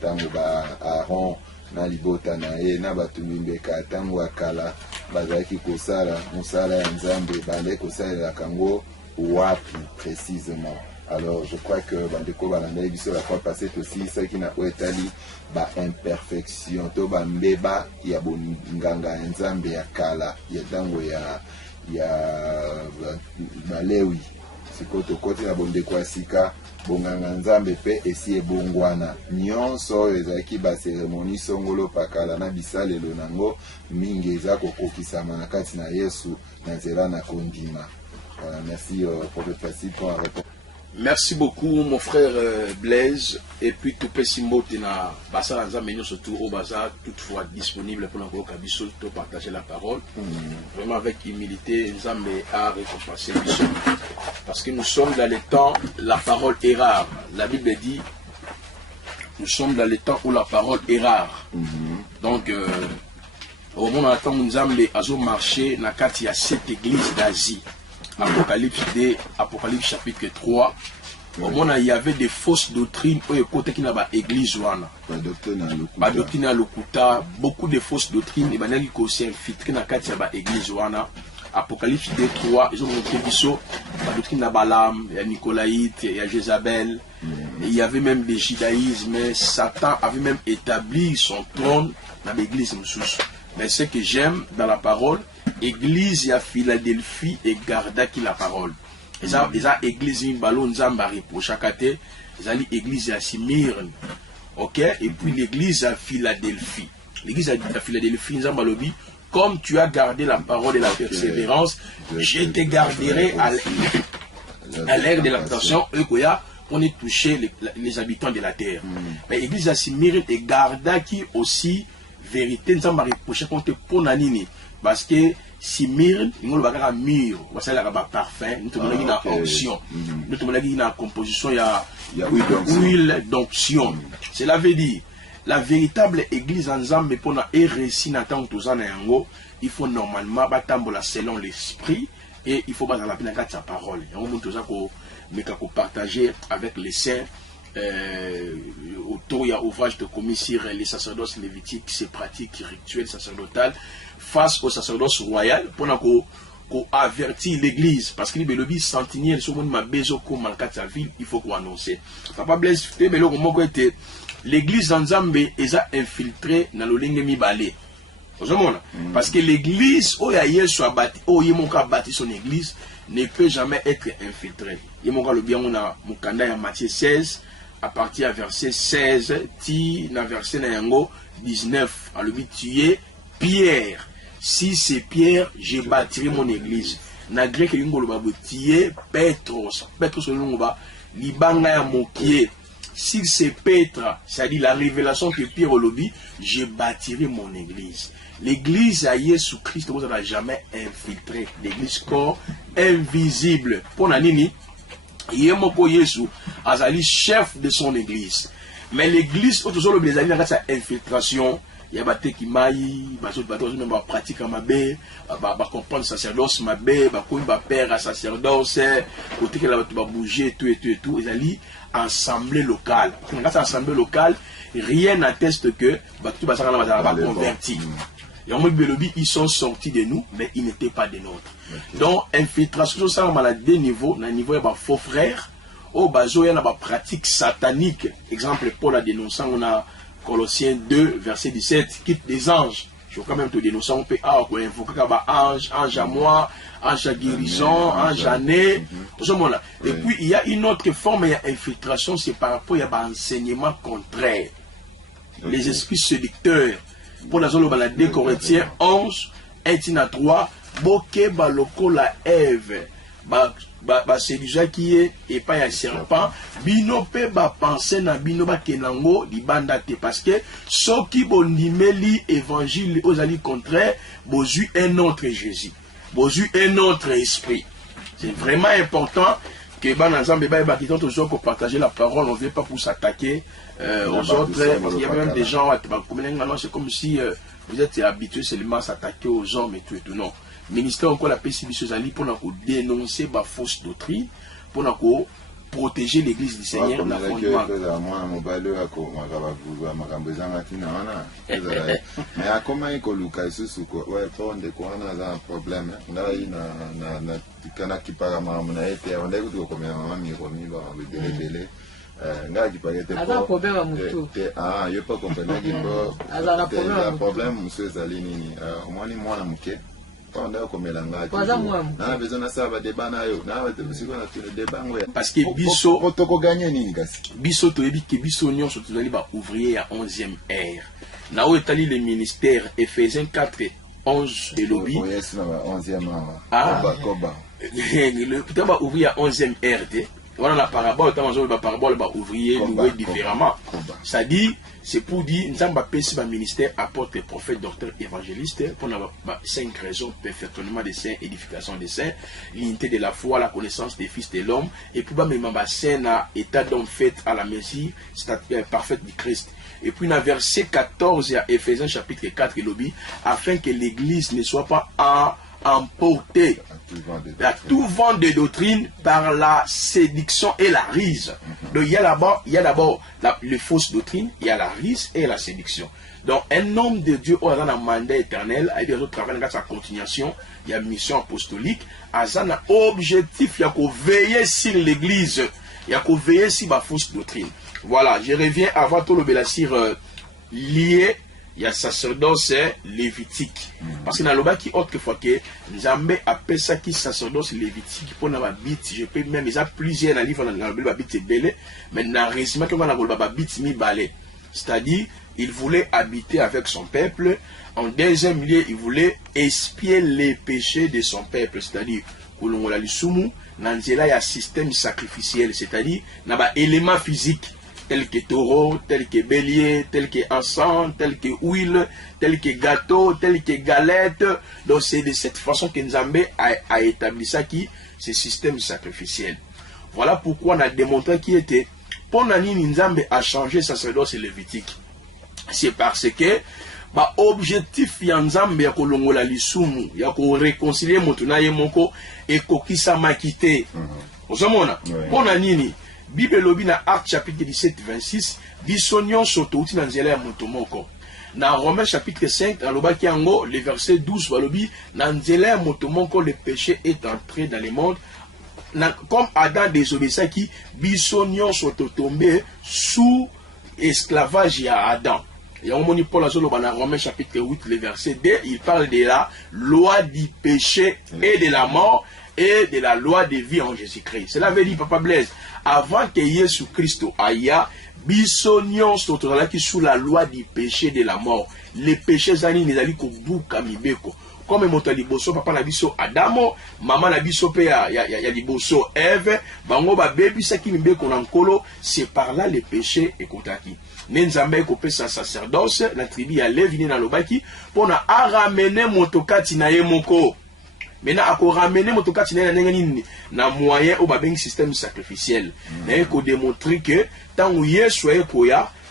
tango ba Aaron na libota na ye na batumimbeka tango ya kala bazaki kosala mosala ya nzambe bale kosala kango wapi précisément. Alors je crois que bandeko balanda biso la fois passée aussi ça qui na etali ba imperfection to ba mbeba ya bonganga ya nzambe ya kala ya tango ya balewi sikoto kote na bondeko asika bonganga nzambe pe esi ebongwana nyonso ezaki ba cérémonie songolo pakala na bisalelo nango mingi eza kokokisama na kati na Yesu na nzela na kondima. Merci Prophète Placide pour la réponse. Merci beaucoup mon frère Blaise et puis tout Pessimbo na Basa Nzambe surtout au bazar toutefois disponible pour nous kabiso to partager la parole. Vraiment avec humilité Nzambe a récompensé Bishop parce que nous sommes dans les temps la parole est rare. La Bible dit nous sommes dans les temps où la parole est rare. Donc au moment où Nzambe a marché na kati ya cette église d'Asie. Apocalypse chapitre 3. Au moment il y avait des fausses doctrines au côté qui n'a pas église wana. Pas doctrine à l'okuta, beaucoup de fausses doctrines et banali ko s'est infiltré dans kati ya ba église wana. Apocalypse 3, ils ont montré biso pas doctrine na Balaam, il y a Nicolaïte, il y a Jézabel. Il y avait même des judaïsmes, mais Satan avait même établi son trône dans l'église moussous. Mais ce que j'aime dans la parole, église à Philadelphie et garda qui la parole. Et ça église in ballon nzamba reprocha kate, ezali église à Smyrne. OK, et puis l'église à Philadelphie. L'église à Philadelphie nzamba lobi, comme tu as gardé la parole et la persévérance, je te garderai à l'ère de la tentation ekoya on est touché les habitants de la terre. Mais l'église à Smyrne et garda qui aussi vérité nzamba reprocha contre ponanini parce que Smyrne, nous avons un mur, nous avons un parfum, nous avons une onction, nous avons une composition, il y a huile d'onction. Cela veut dire, la véritable église en Zambie, pour nous réussir dans tant que nous il faut normalement battre selon l'esprit et il faut battre la peine de sa parole. Nous avons partager avec les saints. Autour il y a ouvrage de commis sur les sacerdoces lévitiques, ces pratiques rituelles sacerdotales face au sacerdoce royal pour qu'on avertit l'église parce que les lobbies sentinelles sur ma bezoko manquat sa ville il faut qu'on annonce. Papa Blaise mais le moment était l'église en Zambie est infiltrée dans le lingue mi balé. Parce que l'église où il soit bâti, où il a bâti son église ne peut jamais être infiltrée. Il y a le bien on a Mukanda en Matthieu 16 à partir du verset 16 ti na verset na yango 19 à le but tuer Pierre. Si c'est Pierre, je bâtirai mon église. Na grec yungo le babu tuer Petros. Petros le nom ba libanga ya mokie. Si c'est Petra, c'est-à-dire la révélation que Pierre au lobby, je bâtirai mon église. L'église à Jésus-Christ ne va jamais infiltré. L'église corps invisible. Pour Nanini, Yemoko Yesu azali chef de son église. Mais l'église, autour de l'église, il y a sa infiltration. Il y a des qui maillent, même pratique à ma baie, comprendre sacerdoce, ma baie, père à sacerdoce, côté que la va bouger, tout et tout et tout. Ils allaient assemblée locale. Dans cette assemblée locale, rien n'atteste que tout va converti. Ils sont sortis de nous, mais ils n'étaient pas des nôtres. Donc, infiltration, ça va à deux niveaux. Dans le niveau, il y a faux frères. Au bazo, il y a des pratiques sataniques. Exemple, Paul a dénoncé, on a Colossiens 2, verset 17, quitte des anges. Je veux quand même te dénoncer, on peut invoquer ange, ange à moi, ange à guérison, ange à nez, tout ce monde-là. Et puis, il y a une autre forme d'infiltration, c'est par rapport à l'enseignement contraire. Les esprits séducteurs. Pour la zone de 2 Corinthiens 11, 1 à 3, Boke Baloko la Ève. séduisant qui est et pas un serpent bino pe ba penser na bino ba kenango libanda te parce que ceux qui bondimeli évangile aux alliés contraires bozu un autre Jésus bozu un autre esprit. C'est vraiment important que ban ensemble ba qui sont toujours pour partager la parole. On ne veut pas pour s'attaquer aux autres. Il y a même des gens c'est comme si vous êtes habitué seulement à s'attaquer aux hommes et tout non. Ministère encore la PCB Ali pour dénoncer la fausse doctrine, pour protéger l'église du Seigneur. Mais comment il y a un problème? parce que biso toyebi ke biso nyonso tozali ba ouvrier ya 11e ère na o etali le ministère Ephésiens 4:11 de lobby le peut-être ba ouvrier ya 11e ère te voilà la parabole ba ouvrier loué différemment ça dit c'est pour dire nous avons passé par ministère apôtre prophète docteur évangéliste pour avoir 5 raisons perfectionnement des saints édification des saints l'unité de la foi la connaissance des fils de l'homme et pour ba même scène à état d'homme fait à la messie parfaite du Christ. Et puis dans verset 14 à Ephésiens chapitre 4 lobby afin que l'église ne soit pas emportée à tout vent de doctrine par la séduction et la rise. Donc il y a d'abord les fausses doctrines, il y a la rise et la séduction. Donc un homme de Dieu a un mandat éternel, il y a des autres travail dans sa continuation, il y a mission apostolique, il y a un objectif, il y a qu'on veiller sur l'église, il y a qu'on veiller sur la fausse doctrine. Voilà, je reviens avant tout le bélassir lié. Il y a sacerdoce lévitique. Parce que dans le bas qui autrefois que Nzambe appelle ça qui sacerdoce lévitique pour la bite. Je peux même, il y a plusieurs dans le livre dans le bite belé, mais dans le résumé que on a le bite mi balé. C'est-à-dire, il voulait habiter avec son peuple. En deuxième lieu, il voulait expier les péchés de son peuple. C'est-à-dire, il y a un système sacrificiel, c'est-à-dire, il y a un élément physique. Tel que taureau, tel que bélier, tel que encens, tel que huile, tel que gâteau, tel que galette. Donc c'est de cette façon que Nzambe a établi ça qui, ce système sacrificiel. Voilà pourquoi on a démontré qu'il était, pendant que Nzambe a changé sacerdoce lévitique. C'est parce que, objectif ya Nzambe ya kolongola lisumu, ya ko réconcilier motuna ye moko et kokisa makite. Ozomona, pona nini? Bible lobi na Acte chapitre 17 26 bisonyon sotouti na nzela ya moto moko. Na Romains chapitre 5 aloba ki yango le verset 12 balobi na nzela ya moto moko le péché est entré dans le monde comme Adam désobéissait qui bisonyon sototombé sous esclavage ya Adam. Et on moni Paul azoloba na Romains chapitre 8 le verset 2 il parle de la loi du péché et de la mort et de la loi de vie en Jésus-Christ. Cela veut dire, Papa Blaise, avant que Jésus Christ aya, bisognon qui sous la loi du péché de la mort. Les péchés zani nezali ko buka mibeko. Comme moto liboso papa na biso Adamo, maman na biso pe ya liboso Eve, bango ba bebi saki mibeko na nkolo, c'est par là les péchés ekotaki. Nenzambe ko pesa sacerdoce, la tribu ya Lévi na lobaki, pona a ramener motokati na ye moko. Maintenant, à ramener mon cas, na moyen au babing système sacrificiel. Mais qu'on démontrer que tant où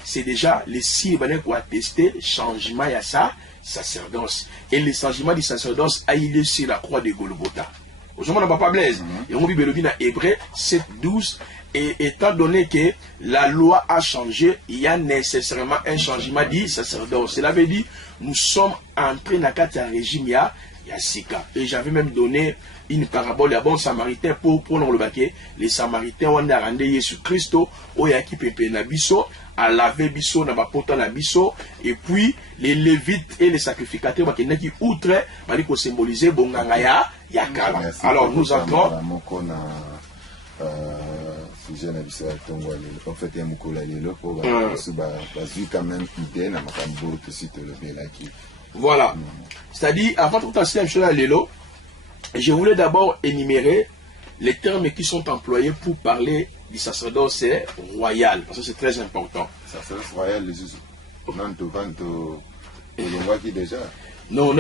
c'est déjà les signes qui attester changement à ça sacerdoce. Et le changement du sacerdoce a eu lieu sur la croix de Golgotha. Aujourd'hui, on n'a pas Blaise. Et on Bible dans Hébreux 7:12. Et étant donné que la loi a changé, il y a nécessairement un changement du sacerdoce. Cela veut dire nous sommes entrés dans un régime Sika. Et j'avais même donné une parabole à bon samaritain pour le baquet. Les samaritains ont rendu Jésus Christ au yaki pepe nabiso, à laver biso, na bapota nabiso, et puis les lévites et les sacrificateurs qui n'ont outre, pour symboliser bonganga ya kala. Alors nous entrons. En fait, il y a beaucoup voilà. C'est-à-dire, avant tout enseigner à Lélo, je voulais d'abord énumérer les termes qui sont employés pour parler du sacerdoce royal, parce que c'est très important. Sacerdoce royal, non, tu déjà. Non,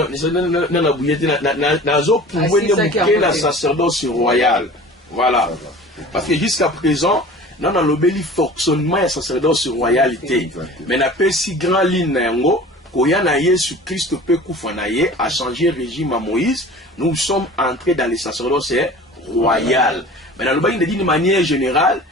la sacerdoce royal. Voilà. Parce que jusqu'à présent, nous avons le fonctionnement de la sacerdoce royalité. Mais nous avons si grand ligne Koyana Yesu Christ peut koufanaye a changé le régime à Moïse. Nous sommes entrés dans le sacerdoce royal. Mais dans le bas, d'une manière générale,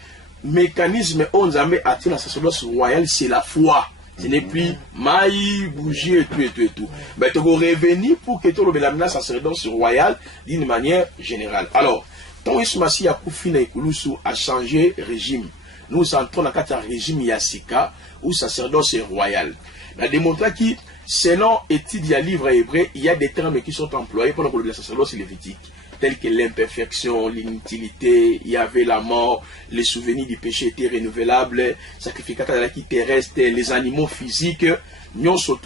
mécanisme on a atteint la sacerdoce royal, c'est la foi. Ce n'est plus maï, bougie et tout. Mais tu vas revenir pour que tu aies la sacerdoce royale d'une manière générale. Alors, tant que Massi a changé le régime, nous entrons dans le régime Yassika ou sacerdoce royal. On a démontré que, selon l'étude du livre hébreu, il y a des termes qui sont employés pour le sacerdoce lévitique, tels que l'imperfection, l'inutilité, il y avait la mort, les souvenirs du péché étaient renouvelables, sacrificateur qui terrestre, les animaux physiques, nous sommes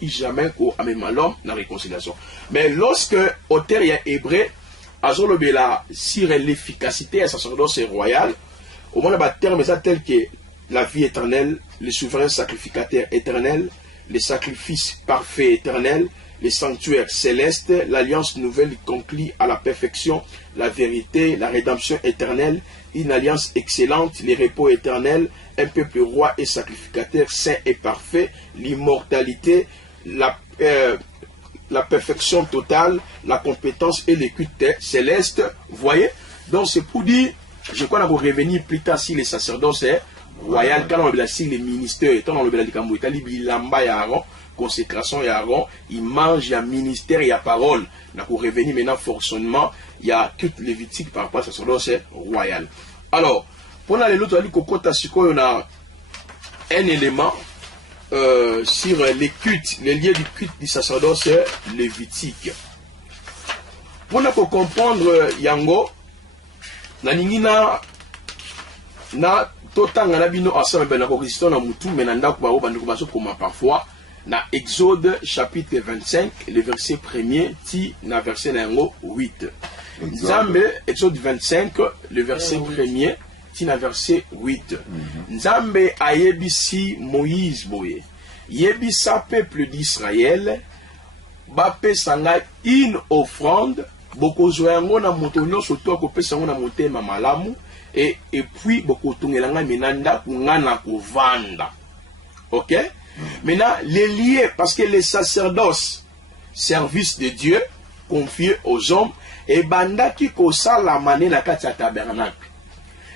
jamais qu'au même l'homme dans la réconciliation. Mais lorsque l'auteur hébreu a sur l'efficacité de la sacerdoce royale, au moins il terme tel que la vie éternelle, le souverain sacrificateur éternel, les sacrifices parfaits éternels, les sanctuaires célestes, l'alliance nouvelle conclue à la perfection, la vérité, la rédemption éternelle, une alliance excellente, les repos éternels, un peuple roi et sacrificateur saint et parfait, l'immortalité, la perfection totale, la compétence et les cultes célestes. Vous voyez? Donc c'est pour dire, je crois qu'on va revenir plus tard si les sacerdoces royal, quand on a les ministères, quand on a les consécration, il mange, il y a ministère, il y a parole. Donc, pour revenir maintenant, fonctionnement, il y a toute lévitique par rapport à sacerdoce royal. Alors, pour aller l'autre, on a un élément sur les cultes, les liens du culte du sacerdoce lévitique. Pour comprendre Yango, na totanga na bino ensemble na correction na mutu menanda ko ba bandiko baso koma parfois na Exode chapitre 25 le verset 1er ti na verset na yango 8. Nzambe Exode 25 le verset 1er ti na verset 8. Nzambe ayebisi Moïse boye. Yebisa peuple d'Israël ba pesanga une offrande boko zoyango na moto nyonso to ko pesango na motema malamu. Et puis, beaucoup de gens ont vanda. Ok? Maintenant, les liés, parce que les sacerdoces, service de Dieu, confiés aux hommes, et banda qui kosa la mané la katia tabernacle.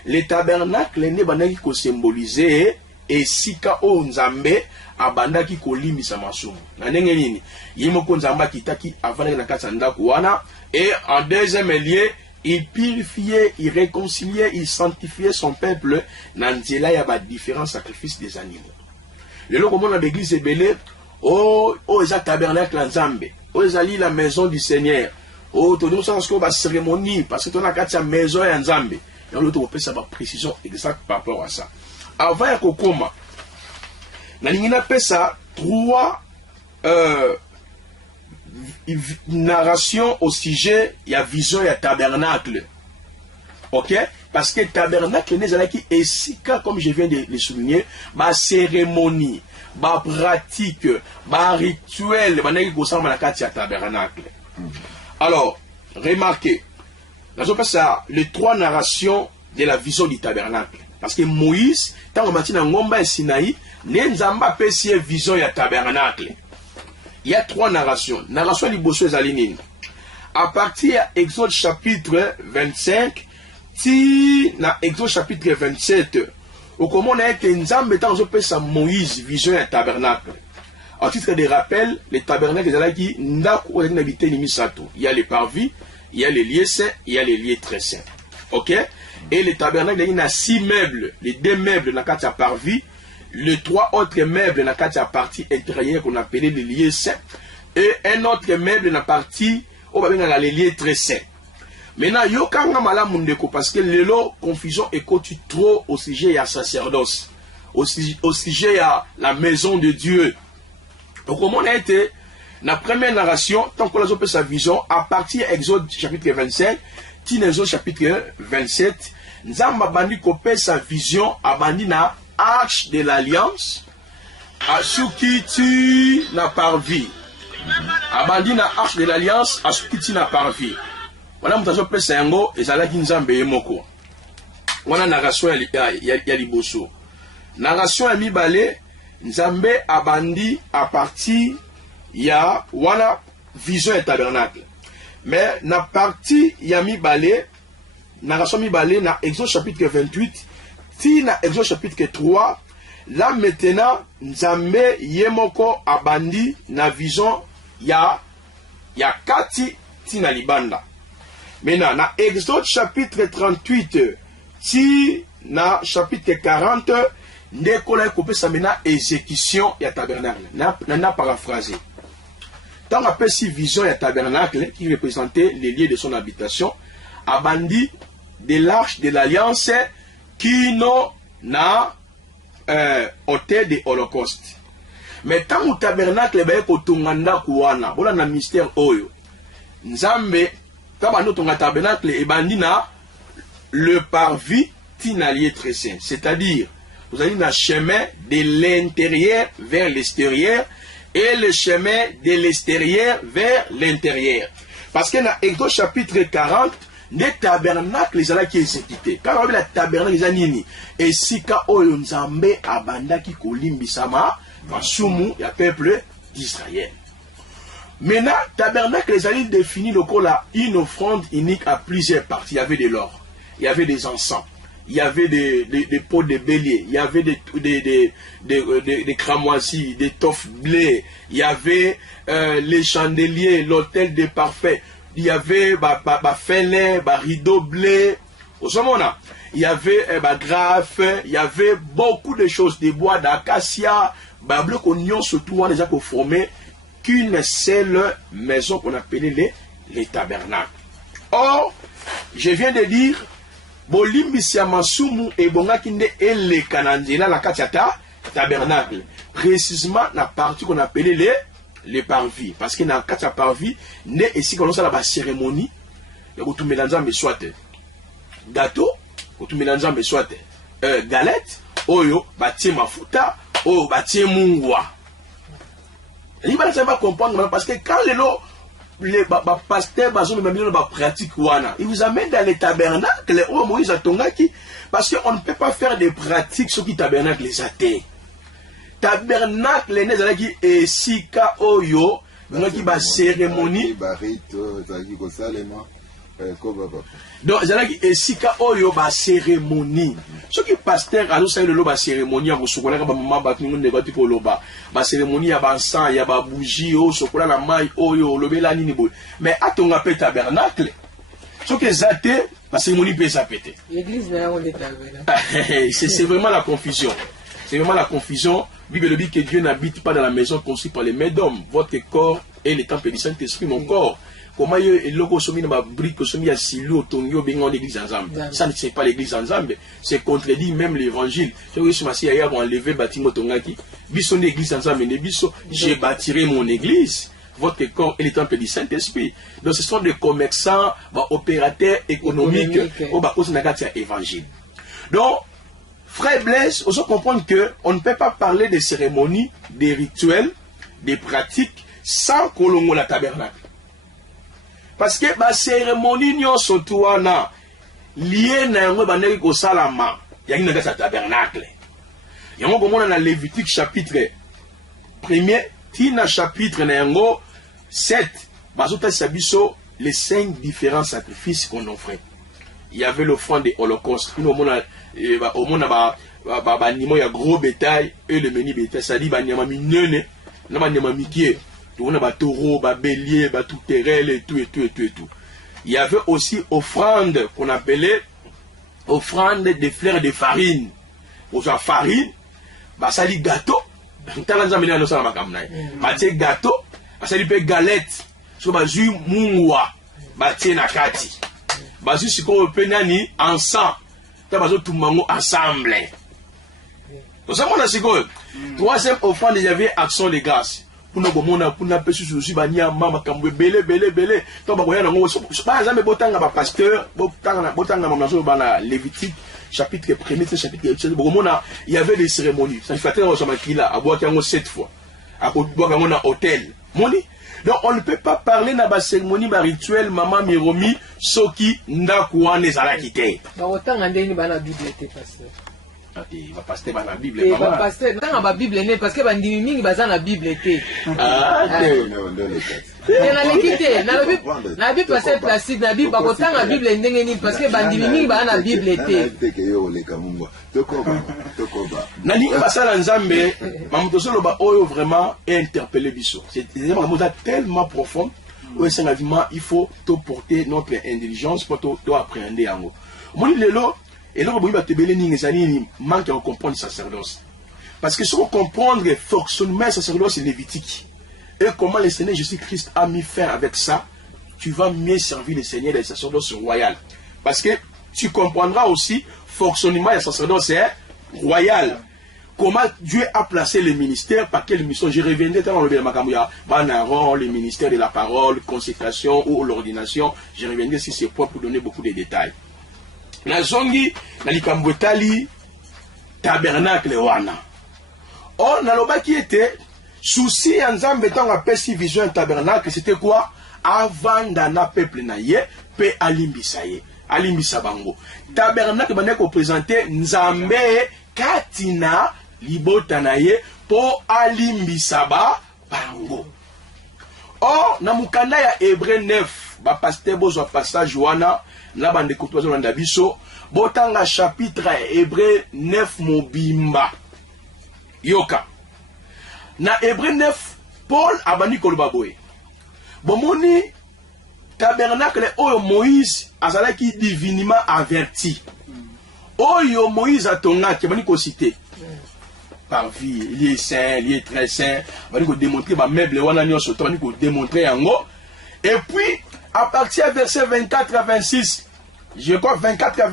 Les tabernacles, les banda qui ko symboliser, et sika o nzambe, a banda qui ko limisa masumu. Na ndenge nini? Yimo ko nzamba kitaki avant na katia ndako wana, et en deuxième lieu, il purifiait, il réconciliait, il sanctifiait son peuple. Nanzela y a différents sacrifices des animaux. Le lot comment l'église est belle, oh, ils tabernacle ensemble, oh, ils la maison du Seigneur, oh, tout le monde sait la cérémonie, parce que tu as la maison ensemble. Et l'autre, on peut savoir précision exacte par rapport à ça. Avant, il y a ça, trois narration au sujet, il y a vision, il y a tabernacle. Ok? Parce que tabernacle, est ici, comme je viens de le souligner, ma cérémonie, ma pratique, ma rituel, tabernacle. Alors, remarquez, les trois narrations de la vision du tabernacle. Parce que Moïse, tant que Matina Ngomba et Sinaï, n'enzamba pesier vision, il y a tabernacle. Il y a trois narrations. Narration liboso ezalinine. À partir d'Exode chapitre 25, na Exode chapitre 27, au comment on a été Nzambe dans un Moïse, vision et tabernacle. En titre de rappel, les tabernacles qui n'ont habité ni misato. Il y a les parvis, il y a les lieux saints, il y a les lieux très saints. Ok? Et les tabernacles, il y a 6 meubles. Les 2 meubles dans la parvis. Les 3 autres meubles dans la partie intérieure qu'on appelait les lieux saints. Et un autre meuble dans la partie où on a les lieux très saints. Maintenant, il y a parce que les confusion est trop au sujet à sacerdoce, au sujet à la maison de Dieu. Donc, comment on a été, la première narration, tant qu'on a sa vision, à partir d'Exode chapitre 25, Exode chapitre 27, Nzamba bandi kopé sa vision abandi na arche de l'alliance à qui tu n'a parvi. Abandi na arche de l'alliance à qui tu n'a parvi. Voilà mutazo pesa yango ezalaki Nzambe yemoko. Wana narration ya liboso. Narration ya mibale Nzambe abandi à partir ya wana vision et tabernacle. Mais na partie ya mibale narration mibale na Exode chapitre 28 ti na Exode chapitre 3 là maintenant Nzambe yemoko abandi na vision ya kati ti na libanda. Maintenant na Exode chapitre 38 ti na chapitre 40 ndekola kopesa mena exécution ya tabernacle na paraphrasé. Tant après si vision ya tabernacle qui représentait les lieux de son habitation abandi de l'arche de l'alliance qui n'ont na hôtel de holocauste. Mais tant au tabernacle ba ko tonganda kuwana bola na mystère oyo Nzambe kaba no tonga tabernacle e bandi na le parvis tinalier très saint, c'est-à-dire vous allez dans le chemin de l'intérieur vers l'extérieur et le chemin de l'extérieur vers l'intérieur. Parce que dans Exode chapitre 40, les tabernacles les ala qui exécutés. Quand on a la tabernacle les anini et sika oyo Nzambe abanda ki kolimbisama masumu ya peuple d'Israël. Maintenant, tabernacle les alliés définit le coup là une offrande unique à plusieurs parties. Il y avait de l'or, il y avait des encens, il y avait des pots de bélier, il y avait des cramoisis, des toffes blés, il y avait les chandeliers, l'autel des parfaits, il y avait fêlin, rideau blé, il y avait graphe, il y avait beaucoup de choses, des bois d'acacia, bleu qu'on surtout on les a formé qu'une seule maison qu'on appelait les tabernacles. Or, je viens de dire Bolimbisia Masumu et Bongakinde et les Kanandela la Katiata tabernacle. Précisément la partie qu'on appelait les parvis. Parce que dans la Katia parvis, né ici qu'on a la cérémonie, il y a tout mélangeant mais soit gâteau, tout mélangeant mais soit galette, oyo, bâti mafuta, oyo, bâti mungwa. Il va comprendre parce que quand les pasteurs pratique ils vous amènent dans les tabernacles où Moïse a tongaki parce qu'on ne peut pas faire des pratiques sur qui tabernacle les athées. Tabernacle les nezalaki et sika oyo qui ba cérémonie donc zalaki et sika oyo ba cérémonie ce qui pasteur a ça le ba cérémonie en sokola ka ba mama ba kingo negati ko loba ba cérémonie ya ba sang ya ba bougie o sokola la mai oyo lobela nini bo mais atonga pe tabernacle ce que zate ba cérémonie peut ça péter l'église là on est tabernacle c'est vraiment la confusion. C'est vraiment la confusion. Bible dit que Dieu n'habite pas dans la maison construite par les mains d'hommes. Votre corps est le temple du Saint-Esprit, mon corps. Comment il logo somi na brique somi ya silo tongyo bengo l'église ensemble. Ça ne c'est pas l'église ensemble, c'est contredit même l'évangile. Je veux dire si hier on enlever bâtiment tongaki, biso l'église ensemble ne biso, j'ai bâtiré mon église. Votre corps est le temple du Saint-Esprit. Donc ce sont des commerçants, opérateurs économiques au bas na évangile. Donc frère Blaise, on doit comprendre qu'on ne peut pas parler des cérémonies, des rituels, des pratiques sans kolongo la tabernacle. Parce que la cérémonie n'y sont tout lié na yango bandeki ko salama ya ngina sa tabernacle. Yango komona na Lévitique chapitre 1er, tina chapitre na yango 7, bazota sabiso les 5 différents sacrifices qu'on offrait. Il y avait l'offrande de holocauste. Au monde il y a gros bétail et le menu bétail. Ça dit qu'il y a minene, il y a mikié, il y a taureau, bélier, tout terrel et tout. Il y avait aussi offrande qu'on appelait offrande des fleurs de farine. Pour la farine, ça dit gâteau. Gâteau, ça dit galette. So bazu mungwa, batie nakati. Bazu siko penani ensemble. Bazu tumango ensemble. Donc ça mon siko. Troisième offrande, il y avait action de grâce. kuna bomona kuna pesu susu bania mama kamwe belé to ba koyana ngo ba zambe botanga ba pasteur botanga mamazo bana Lévitique chapitre 1er chapitre bomona il y avait des cérémonies ça fait très ensemble kila aboa kango 7 fois aboa kango na hôtel moni. Donc on ne peut pas parler na ba cérémonie ba rituel maman miromi soki ndakuane zala kité ba otanga ndeni bana Bible te pasteur. Il va passer dans la Bible. Il va passer dans la Bible parce que bandimi mingi baza na Bible te. Ah, non. Na l'équité, na la Bible passer plastique na Bible bakota na Bible ndenge ni parce que bandimi mingi baza na Bible te. Nani basala nzambe, mamuto solo ba oyo vraiment interpeller biso. C'est un mot tellement profond où il faut te porter notre intelligence pour te appréhender yango. Moni lelo et là, on va te manque à comprendre le sacerdoce. Parce que si on comprend le fonctionnement du sacerdoce lévitique et comment le Seigneur Jésus-Christ a mis fin avec ça, tu vas mieux servir le Seigneur des sacerdoces royal. Parce que tu comprendras aussi le fonctionnement du sacerdoce royal. Comment Dieu a placé les ministères, par quelle mission. Je reviendrai dans le Makamouya, Banaron, les ministères de la parole, consécration ou l'ordination. Je reviendrai si c'est pour donner beaucoup de détails. Na zongi na likambwetali tabernacle wana on naloba qui était souci ya nzambe tant apesi vision tabernacle c'était quoi avant na peuple na ye pe alimbisa ye alimbisa bango tabernacle bande ko présenter nzambe katina libota na ye po alimbisa ba bango oh na mukanda ya Hébreu 9 ba pasteur bozo passage wana la bande kotozo na biso botanga chapitre Hébreu 9 mobimba yoka na Hébreu 9 Paul abani koloba boye bomoni tabernacle oyo Moïse azalaki divinement averti oyo Moïse atongaki bani ko citer par vie il est saint il est très saint bani ko démontrer ba meuble wana nyonso to bani ko démontrer yango et puis à partir du verset 24 à 26, je crois 24 à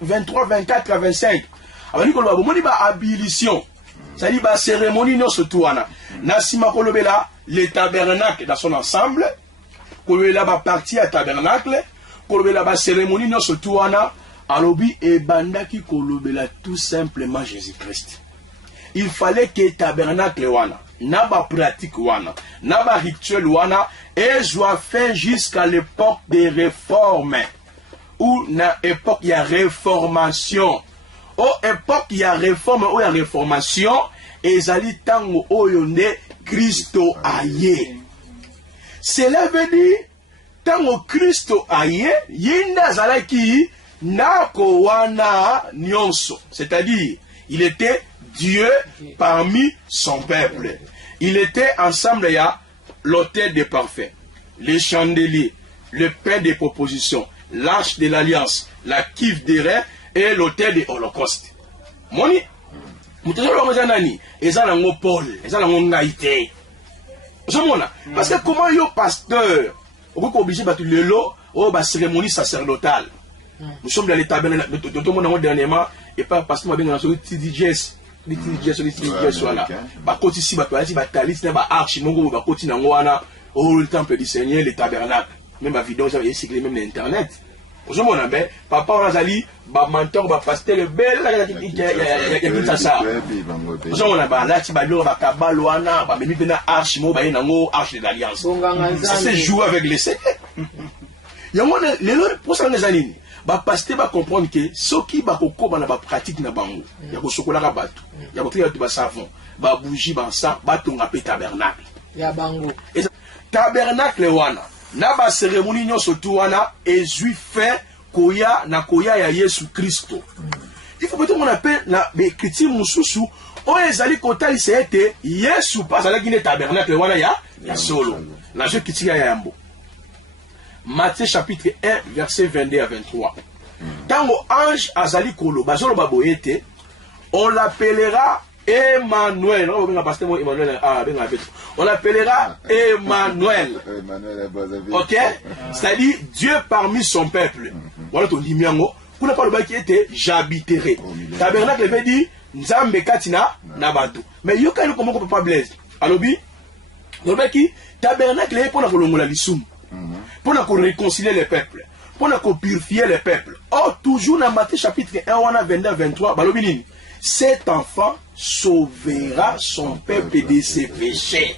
23, 24 à 25, il y a une abolition, c'est-à-dire la cérémonie non surtout Nasima kolobela le tabernacle dans son ensemble, kolobela ba partie à tabernacle, kolobela ba cérémonie non surtout alobi et bandaki kolobela tout simplement Jésus-Christ. Il fallait que tabernacle wana naba pratique wana naba rituel wana et soit fait jusqu'à l'époque des réformes ou na époque il y a réformation au époque il y a réforme ou il y a réformation et zali tango oyonde Christo aye cela veut dire tango Christo aye yinda zalaki nako wana nyonso c'est-à-dire il était Dieu parmi son peuple. Il était ensemble, il y a l'autel des parfaits, les chandeliers, le pain des propositions, l'arche de l'alliance, la cuve des reins et l'autel des holocaustes. Moni, Paul, parce que comment yo pasteur, on est obligé de le lot ou la cérémonie sacerdotale. Nous sommes dans les tabernacles, tout le monde dernièrement, et pas parce que nous avons TDJs. Les voilà. Bakoti si batwali batalis na ba arche mongo bakoti na ngwana oh le temple du Seigneur le tabernacle même ma vidéo ça va circuler même l'internet. Ozomona be papa on azali ba mentor ba pasteur belle ya tout ça. Ozomona ba lati ba lo ba kabalo wana ba memi pena arche mo ba yena ngo arche de l'alliance. Ça c'est jouer avec les Seigneur. Yango les loro pour ça les années. Ba pasteur ba comprendre que ce qui ba kokoba na ba pratique na bango ya ko sokola ka batu ya ko créer ba savon ba bougie ba sa ba tonga pe tabernacle ya bango tabernacle wana na ba cérémonie nyonso tu wana ezui fait koya na koya ya Yesu Kristo. Il faut peut-être on appelle na écriture mususu o ezali kotali c'est Yesu pas ala ki ne tabernacle wana ya solo na je kitia ya yambo. Matthieu chapitre 1, verset 22 à 23. Tango ange azali kolo, bazolo baboyete, on l'appellera Emmanuel. On l'appellera Emmanuel. Ok? C'est-à-dire Dieu parmi son peuple. Voilà ton dimiango. Kuna pas le bas qui était j'habiterai. Tabernacle veut dire Nzambe katina nabatu. Mais yoka comment on peut pas blaise. Alobi Lobaki tabernacle est pour la kolongola lisum. Pour la réconcilier les peuples. Pour la purifier les peuples. Or toujours dans Matthieu chapitre 1 on a 22 23 balobini. Cet enfant sauvera son peuple de ses péchés.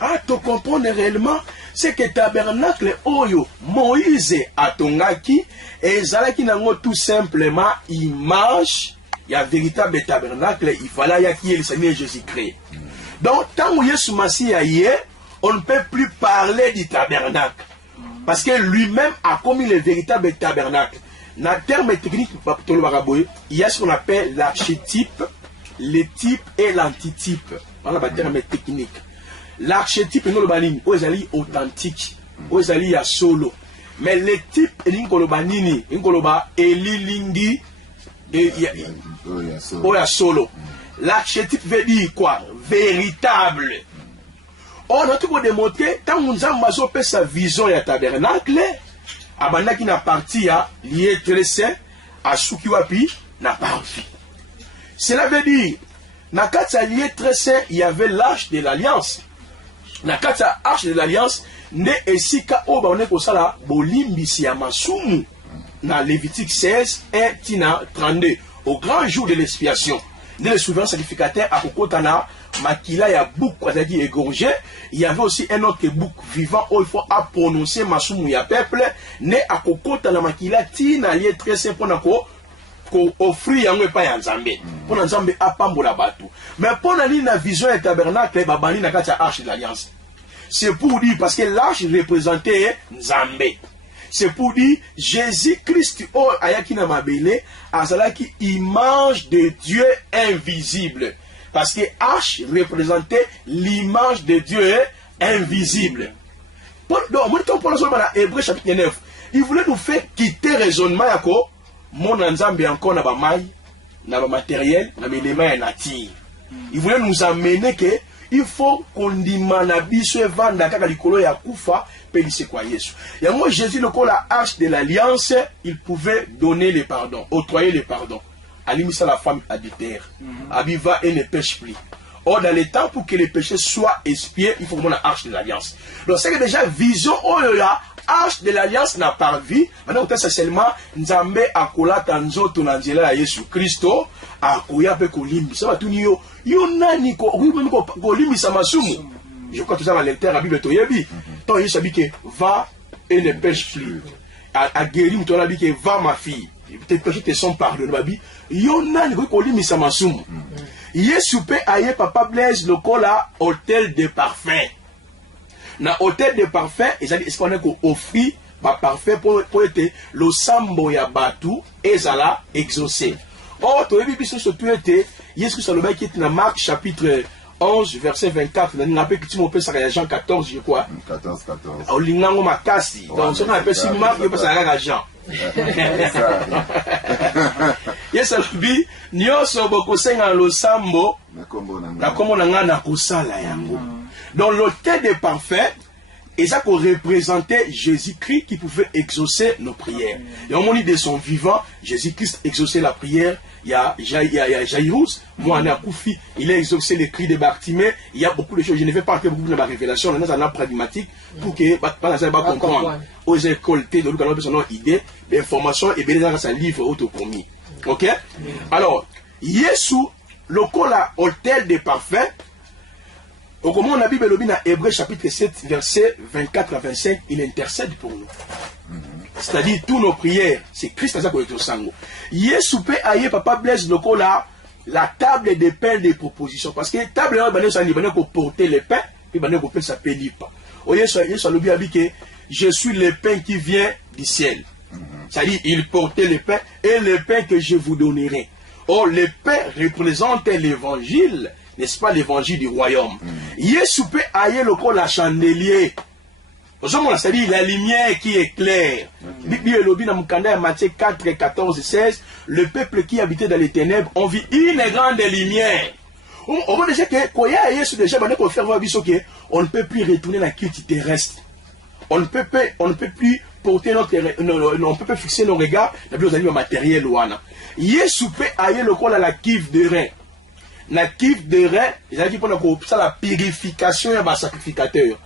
Ah, tu comprends réellement, c'est que tabernacle oyo Moïse atongaki et zalaki nango tout simplement image. Il y a véritable tabernacle, il fallait y le Seigneur Jésus-Christ. Donc, tant que Yesu Massi on ne peut plus parler du tabernacle. Parce que lui-même a commis le véritable tabernacle. Dans le terme technique, il y a ce qu'on appelle l'archétype, le type et l'antitype. Voilà le terme technique. L'archétype est authentique. Il y a solo. Mais le type est Elilingi et solo. L'archétype veut dire quoi? Véritable. On a tout démontré, tant que nous avons fait sa vision du tabernacle, abanda qui n'a parti à lié très saint, à Sukiwapi, n'a pas vu. Cela veut dire, dans le lié très saint, il y avait l'arche de l'alliance. Dans le arche de l'alliance, ne esika oba on est comme ça là, bolimbisi ya masumu. Dans Lévitique 16 et Tina 32, au grand jour de l'expiation, le souverain sacrificateur à Kokotana, Makila ya bouc, c'est-à-dire égorgé, il y avait aussi un autre bouc vivant où il faut prononcer masumu ya peuple, ne à Kokotana Makila, Tina lié très simple pour offrir yango pas ya Nzambe. Pour Nzambe apambola batu. Mais pour la vision du tabernacle, babani na kati arche de l'alliance. C'est pour dire, parce que l'arche représentait Nzambe. C'est pour dire, Jésus-Christ, oh, ayakina mabele, azalaki image de Dieu invisible. Parce que arche représentait l'image de Dieu invisible. Donc, pour la Hébreu chapitre 9, il voulait nous faire quitter le raisonnement, yako, mon Nzambe encore n'a pas maille, n'a pas matériel, n'a pas élément nature. Il voulait nous amener que il faut qu'on demande à biso et vendre à likolo ya kufa pelise kwa Yesu. Et moi Jésus le la arche de l'alliance, il pouvait donner le pardon, octroyer le pardon. Alimisa la femme adultère. Abiva et ne pêche plus. Or dans le temps pour que les péchés soient expiés, il faut qu'on la arche de l'alliance. Donc c'est que déjà vision oh là arche de l'alliance n'a pas vu. Maintenant c'est seulement Nzambe akola tanzoto na nzela ya Yesu Kristo akoya pe kolimbi. Ça va tout niyo. Yo nani ko kolimbi sa masumu. Je crois que ça dans le lecteur la Bible toyebi. Tant Yesu dit que va et ne pêche plus. A guéri mutona dit que va ma fille. Tes péchés te sont pardonnés babi. Yo nani ko kolimbi sa masumu. Yesu pe aye papa Blaise le kola hôtel de parfum. Dans hôtel de parfum, ils ont dit qu'on a offert par parfum pour être le sambo ya batu et zala exaucé. Or, tu as vu que ce tout était, Yesu Salomé qui est dans Marc chapitre 11, verset 24, on appelle que tu m'appelles ça Jean 14, je crois. 14. On l'ingango makasi. Donc, ce qu'on appelle si Marc, il passe à Jean. Yesu Salomé, nyoso boko senga lo sambo, na komo nanga na kusala yango. Dans l'hôtel des parfaits, et ça qu'on représentait Jésus-Christ qui pouvait exaucer nos prières. Et au moment de son vivant, Jésus-Christ exauçait la prière. Il y a Jairus, moi, Koufi, il a exaucé les cris de Bartimée. Il y a beaucoup de choses. Je ne vais pas faire beaucoup de ma révélation. On a un pragmatique pour que les gens comprennent. Aux écoles, de l'autre idée, d'information et bien dans un livre autopromis. Ok? Alors, Yesu, le hôtel des parfaits, au moment où la Bible est dans Hébreu chapitre 7, verset 24 à 25, il intercède pour nous. C'est-à-dire, toutes nos prières, c'est Christ qui a été au sango. Yesu pe aye papa Blaise le kola, la table de pain de proposition. Parce que la table de pain, pour porter le pain, puis pour faire sa pénipa. Yesu a dit que je suis le pain qui vient du ciel. C'est-à-dire, il portait le pain et le pain que je vous donnerai. Or, le pain représente l'évangile. N'est-ce pas l'évangile du royaume? Yesu peut ailler le corps la chandelier. C'est-à-dire la lumière qui éclaire. Matthieu 4, 14, 16. Le peuple qui habitait dans les ténèbres ont vu une grande lumière. On voit déjà que on ne peut plus retourner dans la culte terrestre. On ne peut plus porter notre, on peut plus fixer nos regards dans le matériel. Yesu peut ailler le corps à la cuve de rein. na kiff de rein ezalaki mpona kosala la purification ya basacrificateur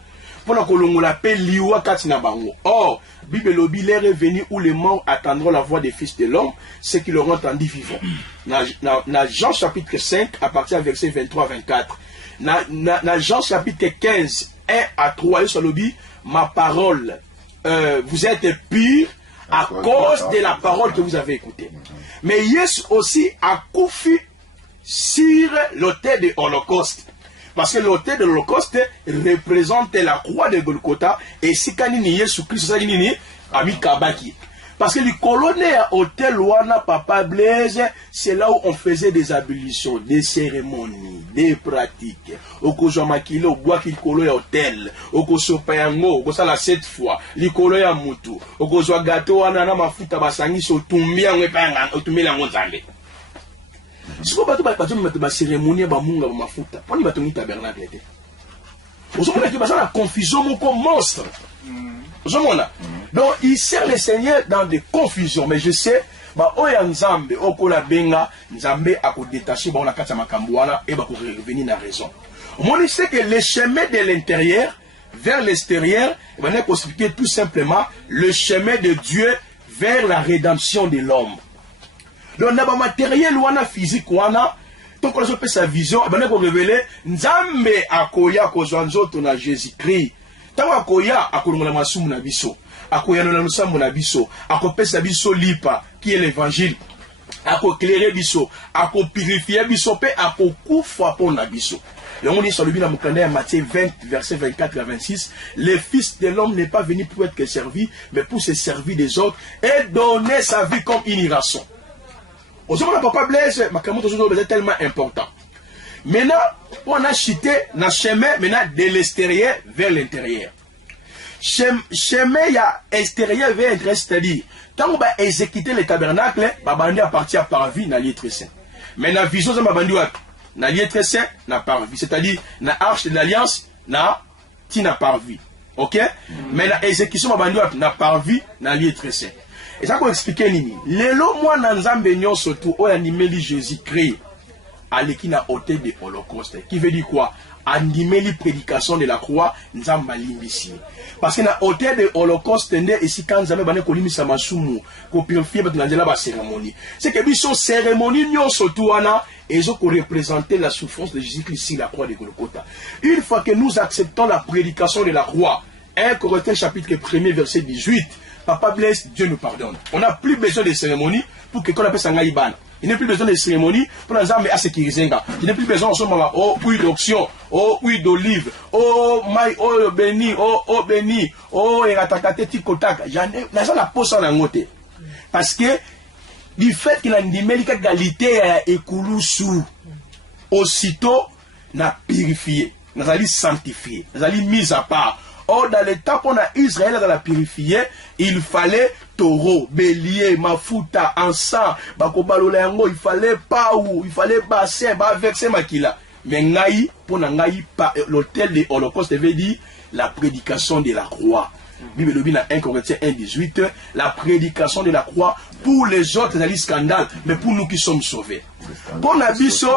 mpona kolongola mpe liwa kati na bango. Or Bible lobi l'air est venu où les morts attendront la voix des fils de l'homme, ceux qui l'auront entendu vivant. Na Jean chapitre 5 à partir du verset 23-24. Na Jean chapitre 15 1 à 3 sur lobi ma parole vous êtes purs à cause de la parole que vous avez écoutée. Mais Yesu aussi a couffé sur l'autel de l'Holocauste. Parce que l'autel de l'Holocauste représente la croix de Golgotha et si kanini Yesu Christ ami kabaki. Parce que les colonnes à hôtel Wana Papa Blaise, c'est là où on faisait des ablutions, des cérémonies, des pratiques. Au Kojomakile, au bois qui colo à hôtel, au Kosopayango, au Sala 7 fois, les colo à Moutou, au Kozwagato, Anana Mafuta Basangi, au Tumbia, au Tumila Mozambe. Si vous avez une cérémonie, vous avez mafuta. Pour nous, vous tabernacle. Vous avez la confusion comme monstre. Donc, il sert le Seigneur dans des confusions. Mais je sais, Oya Nzambe, Okola Benga, Nzambe a détaché, on a Katama Kambouana, et va revenir dans la raison. On sait que le chemin de l'intérieur vers l'extérieur, on va expliquer tout simplement le chemin de Dieu vers la rédemption de l'homme. Donc, dans le matériel physique, donc on a sa vision, on a révélé Nzambe akoya kozwanzoto na Jésus-Christ. Tant akoya akolongola masumu na biso, akoya na lusambo na biso, akopesa biso lipa qui est l'évangile, akoclairer biso, akopurifier biso pe akokufa pour na biso. Et on dit sur le Bible dans Matthieu 20, verset 24 à 26, le Fils de l'homme n'est pas venu pour être servi, mais pour se servir des autres et donner sa vie comme une rançon. Aujourd'hui, Papa Blaise, ma camoufle aujourd'hui est tellement important. Maintenant, on a chité dans le chemin de l'extérieur vers l'intérieur. Chemin extérieur vers l'intérieur, c'est-à-dire, quand on va exécuter le tabernacle, on va partir par vie dans l'être saint. Mais dans la vision, on va dans l'être saint, on par vie. C'est-à-dire, dans l'arche de l'alliance, on a par vie. Ok? Mais dans l'exécution, on va dans par vie dans l'être saint. Et ça qu'on explique nini. Lelo moi nanzambe nyon surtout o animeli Jésus-Christ aleki na hôtel de Holocauste. Qui veut dire quoi? Animeli prédication de la croix nzamba limbisi. Parce que na hôtel de Holocauste nde ici quand nzambe bane ko limisa masumu ko purifier ba nzela ba cérémonie. C'est que biso cérémonie nyon surtout ana ezo ko représenter la souffrance de Jésus-Christ sur la croix de Golgotha. Une fois que nous acceptons la prédication de la croix, 1 Corinthiens chapitre 1er verset 18, Papa Blaise, Dieu nous pardonne. On n'a plus besoin de cérémonies pour que qu'on appelle ça ngaïban. Il n'y a plus besoin de cérémonies pour les hommes à sécuriser. Il n'y a plus besoin en ce moment, oh, huile d'onction, oh, huile d'olive, oh, maï, oh, béni, oh, et ratakate, tikotak. J'en ai la pose en angoté. Parce que, du fait qu'il a une démélique qualité à écoulousou, aussitôt, n'a purifié, n'a allé sanctifié, n'a allé mis à part. Or, dans le temps qu'on a Israël dans la purifier, il fallait taureau, bélier, mafuta, encens, bakobalolengo, il fallait paou, il fallait bassin, verser makila. Mais ngaï, pour ngaï, l'hôtel de Holocauste veut dire la prédication de la croix. Bible le dit dans 1 Corinthiens 1:18, la prédication de la croix pour les autres, c'est un scandale, mais pour nous qui sommes sauvés. Pour Nabiso,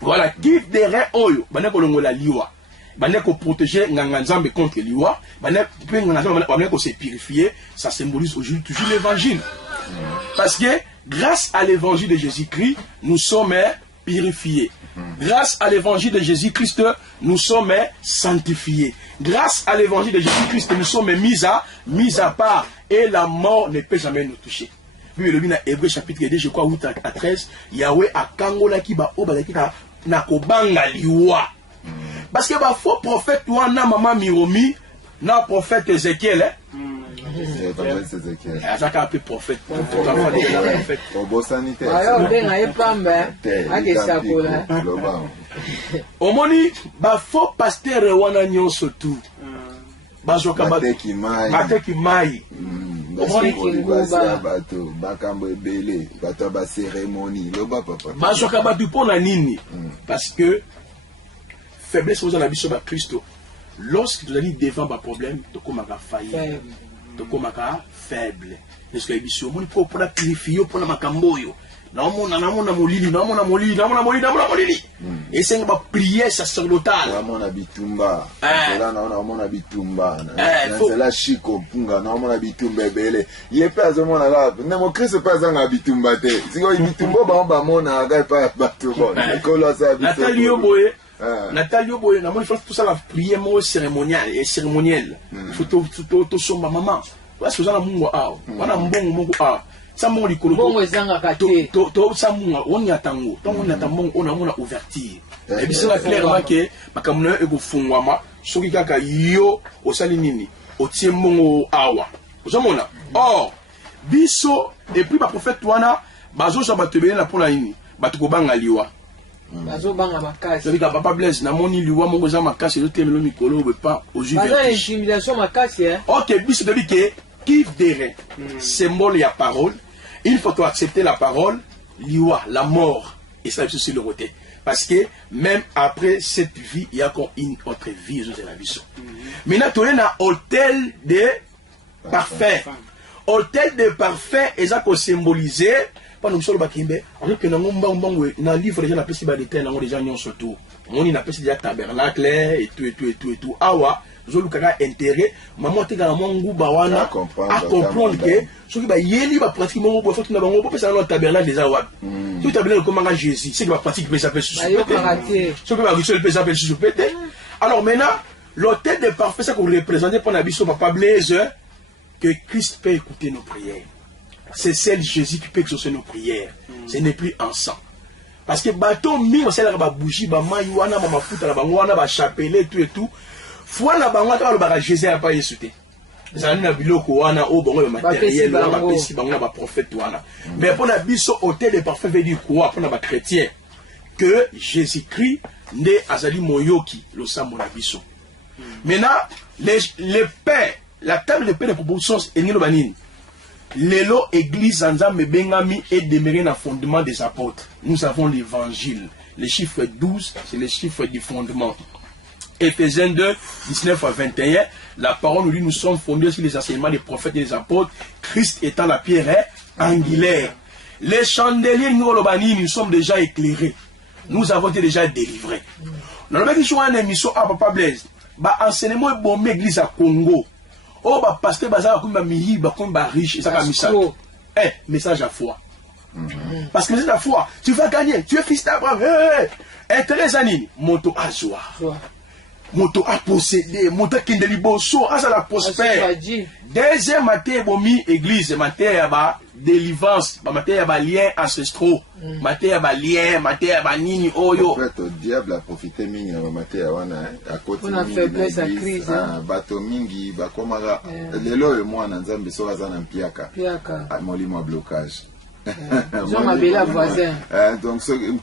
voilà, qui derrière Oyo, baneko la liwa. Baneko protéger Nganzambe contre l'Iwa, baneko se purifier, ça symbolise aujourd'hui toujours l'évangile. Parce que grâce à l'évangile de Jésus-Christ, nous sommes purifiés. Grâce à l'évangile de Jésus-Christ, nous sommes sanctifiés. Grâce à l'évangile de Jésus-Christ, nous sommes mis à part et la mort ne peut jamais nous toucher. Puis le dans Hébreu chapitre 2, je crois 8 à 13, Yahweh a kangola ki ba obazaki na kobanga liwa. Parce que bah faux prophète toi na maman Miromi na prophète Ézéchiel ça qu'a appelé prophète au moni bah faux pasteur wana nyon surtout bah joka bateki mai bah joka batu pona nini parce que faiblesse aux habitudes à Christ. Lorsque tu as dit devant un problème, tu as failli. tokomaka faible. Est-ce que biso moni pour purifier pour na makambo yo. Namona molili. Et c'est ba prière sacerdotale. Namona bitumba. Là namona bitumba. C'est la chiko punga namona bitumba bele. Yé pas azomona là. Na mo Christ pas azanga bitumba te. Siko bitumba ba mona ga pa batubo. Kolo sa bitumba. Nathalie Oboye, il faut tout ça la prière cérémoniale et cérémonielle. Il faut tout somba maman. Parce que ça la mungo a. Wana mbongo a. Ça mon likolo. Bongo ezanga kate. To ça mungo on yatango. Donc on yatango on a mona ouverture. Et puis c'est la clairement que makamuna ego fungwama soki kaka yo osali nini. Otie mbongo awa. Ozomona. Or biso et puis ba prophète wana bazo so batebele na pona nini. Batuko banga liwa. Bazobanga makasi. C'est papa Blaise na moni liwa mongo za makasi zo temelo mikolo be pas aux yeux. Baza intimidation makasi hein. OK, biso de que qui verrait symbole ya parole, il faut accepter la parole, liwa la mort et ça c'est le côté parce que même après cette vie il y a encore une autre vie de la biso. Maintenant tu es na hôtel de parfait. Hôtel de parfait et ça qu'on symboliser pendant que bakimbe alors que na livre déjà na pesi ba détail na déjà nyon surtout on na pesi déjà tabernacle et tout awa zolukaka intérêt maman te kana mongu ba wana à comprendre que ce qui ba yeli ba pratique mongo ba faut na bango ba pesa na tabernacle déjà wa tout tabernacle comme Jésus c'est que ba pratique mais ça peut se répéter ce que ba rituel peut s'appeler se répéter. Alors maintenant l'hôtel de parfait ça qu'on représenter pour na biso papa Blaise que Christ peut écouter nos prières. C'est celle Jésus qui peut exaucer nos prières. Ce n'est plus ensemble. Parce que bateau mi c'est la bougie ba maywana ba mafuta la bangwana ba chapelet tout et tout. Fois la bangwana ba ba Jésus a pas yesuté. Ça na biloko wana o bongo matériel ba pesi bangwana ba prophète wana. Mais pour la biso hôtel de parfait veut dire quoi pour na chrétien que Jésus-Christ né azali moyoki le sambo na biso. Maintenant les pains, la table de pain de proposition est ngelo banini. L'élo église Nzambe Bengami est demeuré dans le fondement des apôtres. Nous avons l'évangile. Le chiffre 12, c'est le chiffre du fondement. Éphésiens 2, 19 à 21, la parole nous dit nous sommes fondés sur les enseignements des prophètes et des apôtres, Christ étant la pierre angulaire. Les chandeliers nous sommes déjà éclairés. Nous avons été déjà délivrés. Dans le même jour, une émission à Papa Blaise, enseignement est bon, l'église à Congo. Oh, bah, pasteur, bah, comme mihi, bah, comme bah, riche, et ça, comme ça. Eh, message à foi. Parce que c'est la foi. Tu vas gagner. Tu es fils d'Abraham. Intérêt, Anine. Moto à joie. Moto à posséder. Moto à kindeli bosso. Ah, ça la prospère. Deuxième matin, bomi, église. Matin, bah, délivrance. Matin, bah, lien ancestraux. Matin, bah, lien. Matin, bah, nini, oyo. En fait, le diable a profité mingi na matin, wana, à côté. On a fait place à crise. Bato mingi, bah, comme lelo et moi, Nzambe, so azana mpiaka. Piaka. Molimo blocage. Jean Mabela voisin. Donc,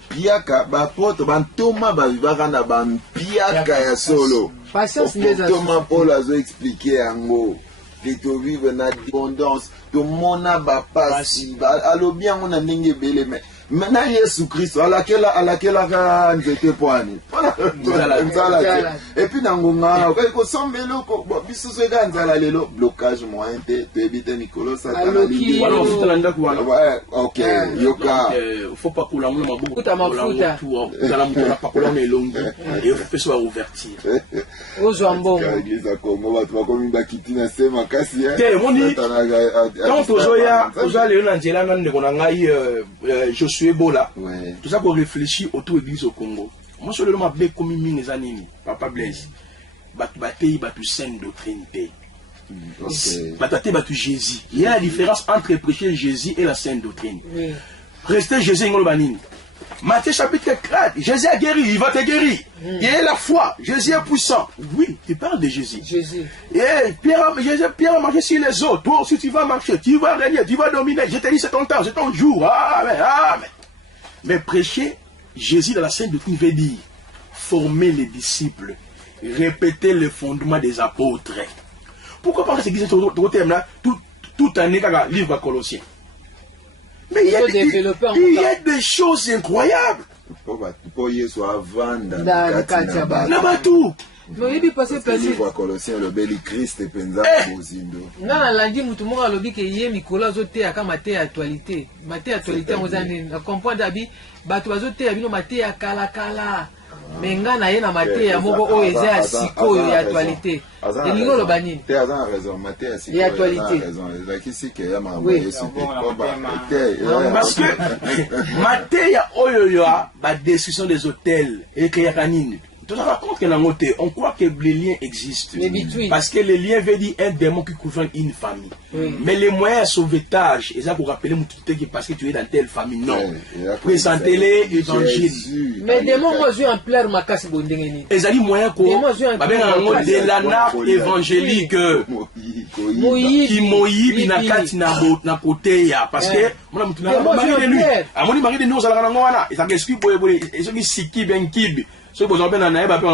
piaka, bah, poto, ban Thomas, bah, vivara na ban piaka ya solo. Patience, les Thomas Paul a expliqué en gros. Que tu vives dans l'abondance, tout le monde a pas alors bien on a n'engagé belé mais maintenant Jésus Christ à laquelle nous était poigné et puis dans ngonga ko sombelo ko biso se ganza lelo blocage moyen te éviter Nicolas ça alors faut talanda ko ouais OK yoka faut pas kula mona mabuku kuta mafuta kala mutona pakola melongi et faut se ouverture ozwambo l'église à Congo va toi comme bakiti na sema kasi quand ozoya le na njela na ndeko na ngai Josué Bola tout ça qu'on réfléchit autour de l'église au Congo. Moi sur le m'a blé comme mine zanini papa Blaise batu sainte doctrine batu Jésus. Il y a la différence entre prêcher Jésus et la sainte doctrine. Rester Jésus ngolo banini. Matthieu chapitre 4, Jésus a guéri, il va te guérir. Il y a la foi, Jésus est puissant. Oui, tu parles de Jésus. Et Pierre a marché sur les autres. Toi aussi tu vas marcher, tu vas régner, tu vas dominer. Je t'ai dit c'est ton temps, c'est ton jour. Amen, amen. Mais prêcher Jésus dans la Sainte Doctrine veut dire former les disciples, répéter le fondement des apôtres. Pourquoi pas cette église là toute année quand livre à Colossiens? Mais il y a des choses incroyables. Pour Yesu avant dans tout. Non, il est passé parce que livre Colossiens le beli Christ penza bozindo. Non, lundi mutu mo alobi ke ye mikolo zote aka mate actualité. Mate actualité on zani na comprendre abi bato bazote abino mate ya kala kala. Menga na ye na mate ya moko o eza siko ya actualité. Elingo lo banini. Tu as raison, mate ya siko. Ya actualité. Raison, la kisi ke ya ma boye super parce que mate ya oyo ba destruction des hôtels et que ya kanini. Tu te rends compte que on croit que les liens existent. Parce que les liens veut dire un démon qui gouverne une famille. Oui. Mais les moyens de sauvetage, et ça pour rappeler parce que tu es dans telle famille, non. Présentez-les l'évangile. Mais les démons, moi, je suis en plein ma casse bondingeni. Et ça dit moyen quoi? De la nappe évangélique. Qui moïbi na kati na côté ya. Parce que, moi, mari de lui. À mon mari de nous, ça la rangona. Et ça qu'est-ce et ce qui siki ben kibi. Ceux qui ont bien en après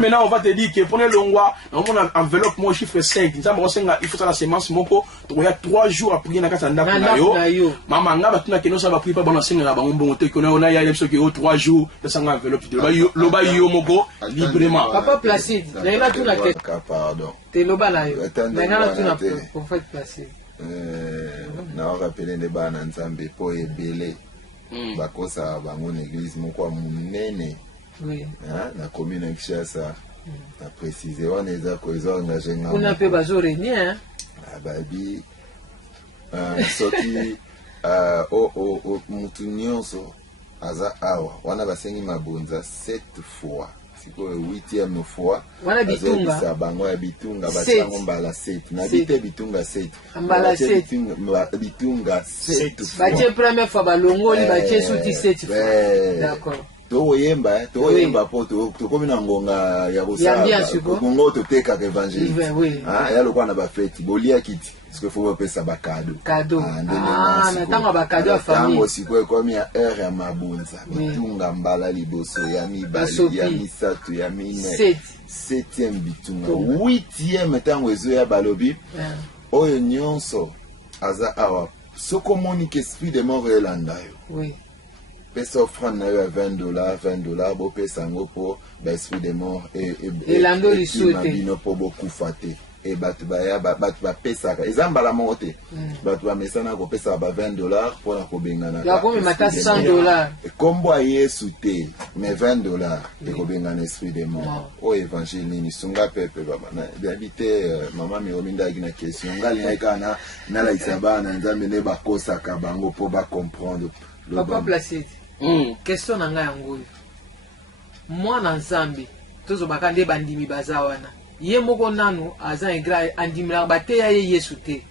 maintenant on va te dire que prenez le roi, on a enveloppe moi chiffre 5, il faut ça la semence moko, il y a 3 jours à prier na katanda na yo. Maman nga batuna que non ça va prier pas bon enseigner là bon bon te on a ya ceux qui ont 3 jours, ça nga enveloppe le ba yo moko librement. Papa Placide, là il a tout la tête. Pardon. Te loba là yo. Là tout la pour faire Placide. Na rappeler les bana nzambe po ebele. Bakosa bango église moko munene. Oui. Na commune ya Kinshasa. Na préciser on eza ko engagé nga. Kuna pe bazo réunir babi soki mutu nyonso aza awa wana basengi mabonza 7 fois. Siko 8e fois. Wana bitunga. Bango ya bitunga batango mbala 7. Na bite bitunga 7. Mbala 7. Bitunga 7 fois. Batie première fois balongoli batie souti 7 fois. D'accord. To yemba po to komi na ngonga ya bosala. Ngongo to teka évangile. Ah ya lokwa na ba fête bolia kiti. Parce que faut pesa ba cadeau. Cadeau. Ah, na tango ba cadeau à famille. Tango siko komi ya heure ya mabunza. Bitunga mbala liboso ya mibali ya misatu ya mine. 7e bitunga. 8e tango ezo ya balobi. Oyo nyonso aza awa. Soko moni que esprit de mort elanda yo. Oui. Pesa offrande na yo $20, bo pesa ngo po ba esprit de mort et lando li souté. Bino po boku fate. Et batu ba pesa ka. Ezamba la mote. Batu ba mesana ko pesa ba $20 pour la ko bengana. Ya ko me mata $100. Kombo Yesu te, mais $20 et ko bengana esprit de mort. O évangile ni sunga pepe baba. Na d'habiter maman mi ominda gina question. Ngali na kana na la isaba na nzambe ne ba kosa ka bango po ba comprendre. Papa Placide. Question na nga yango. Mwana nzambe tozo bakande bandimi bazawana. Ye moko nanu aza ingra andimira bateya ye Yesu te.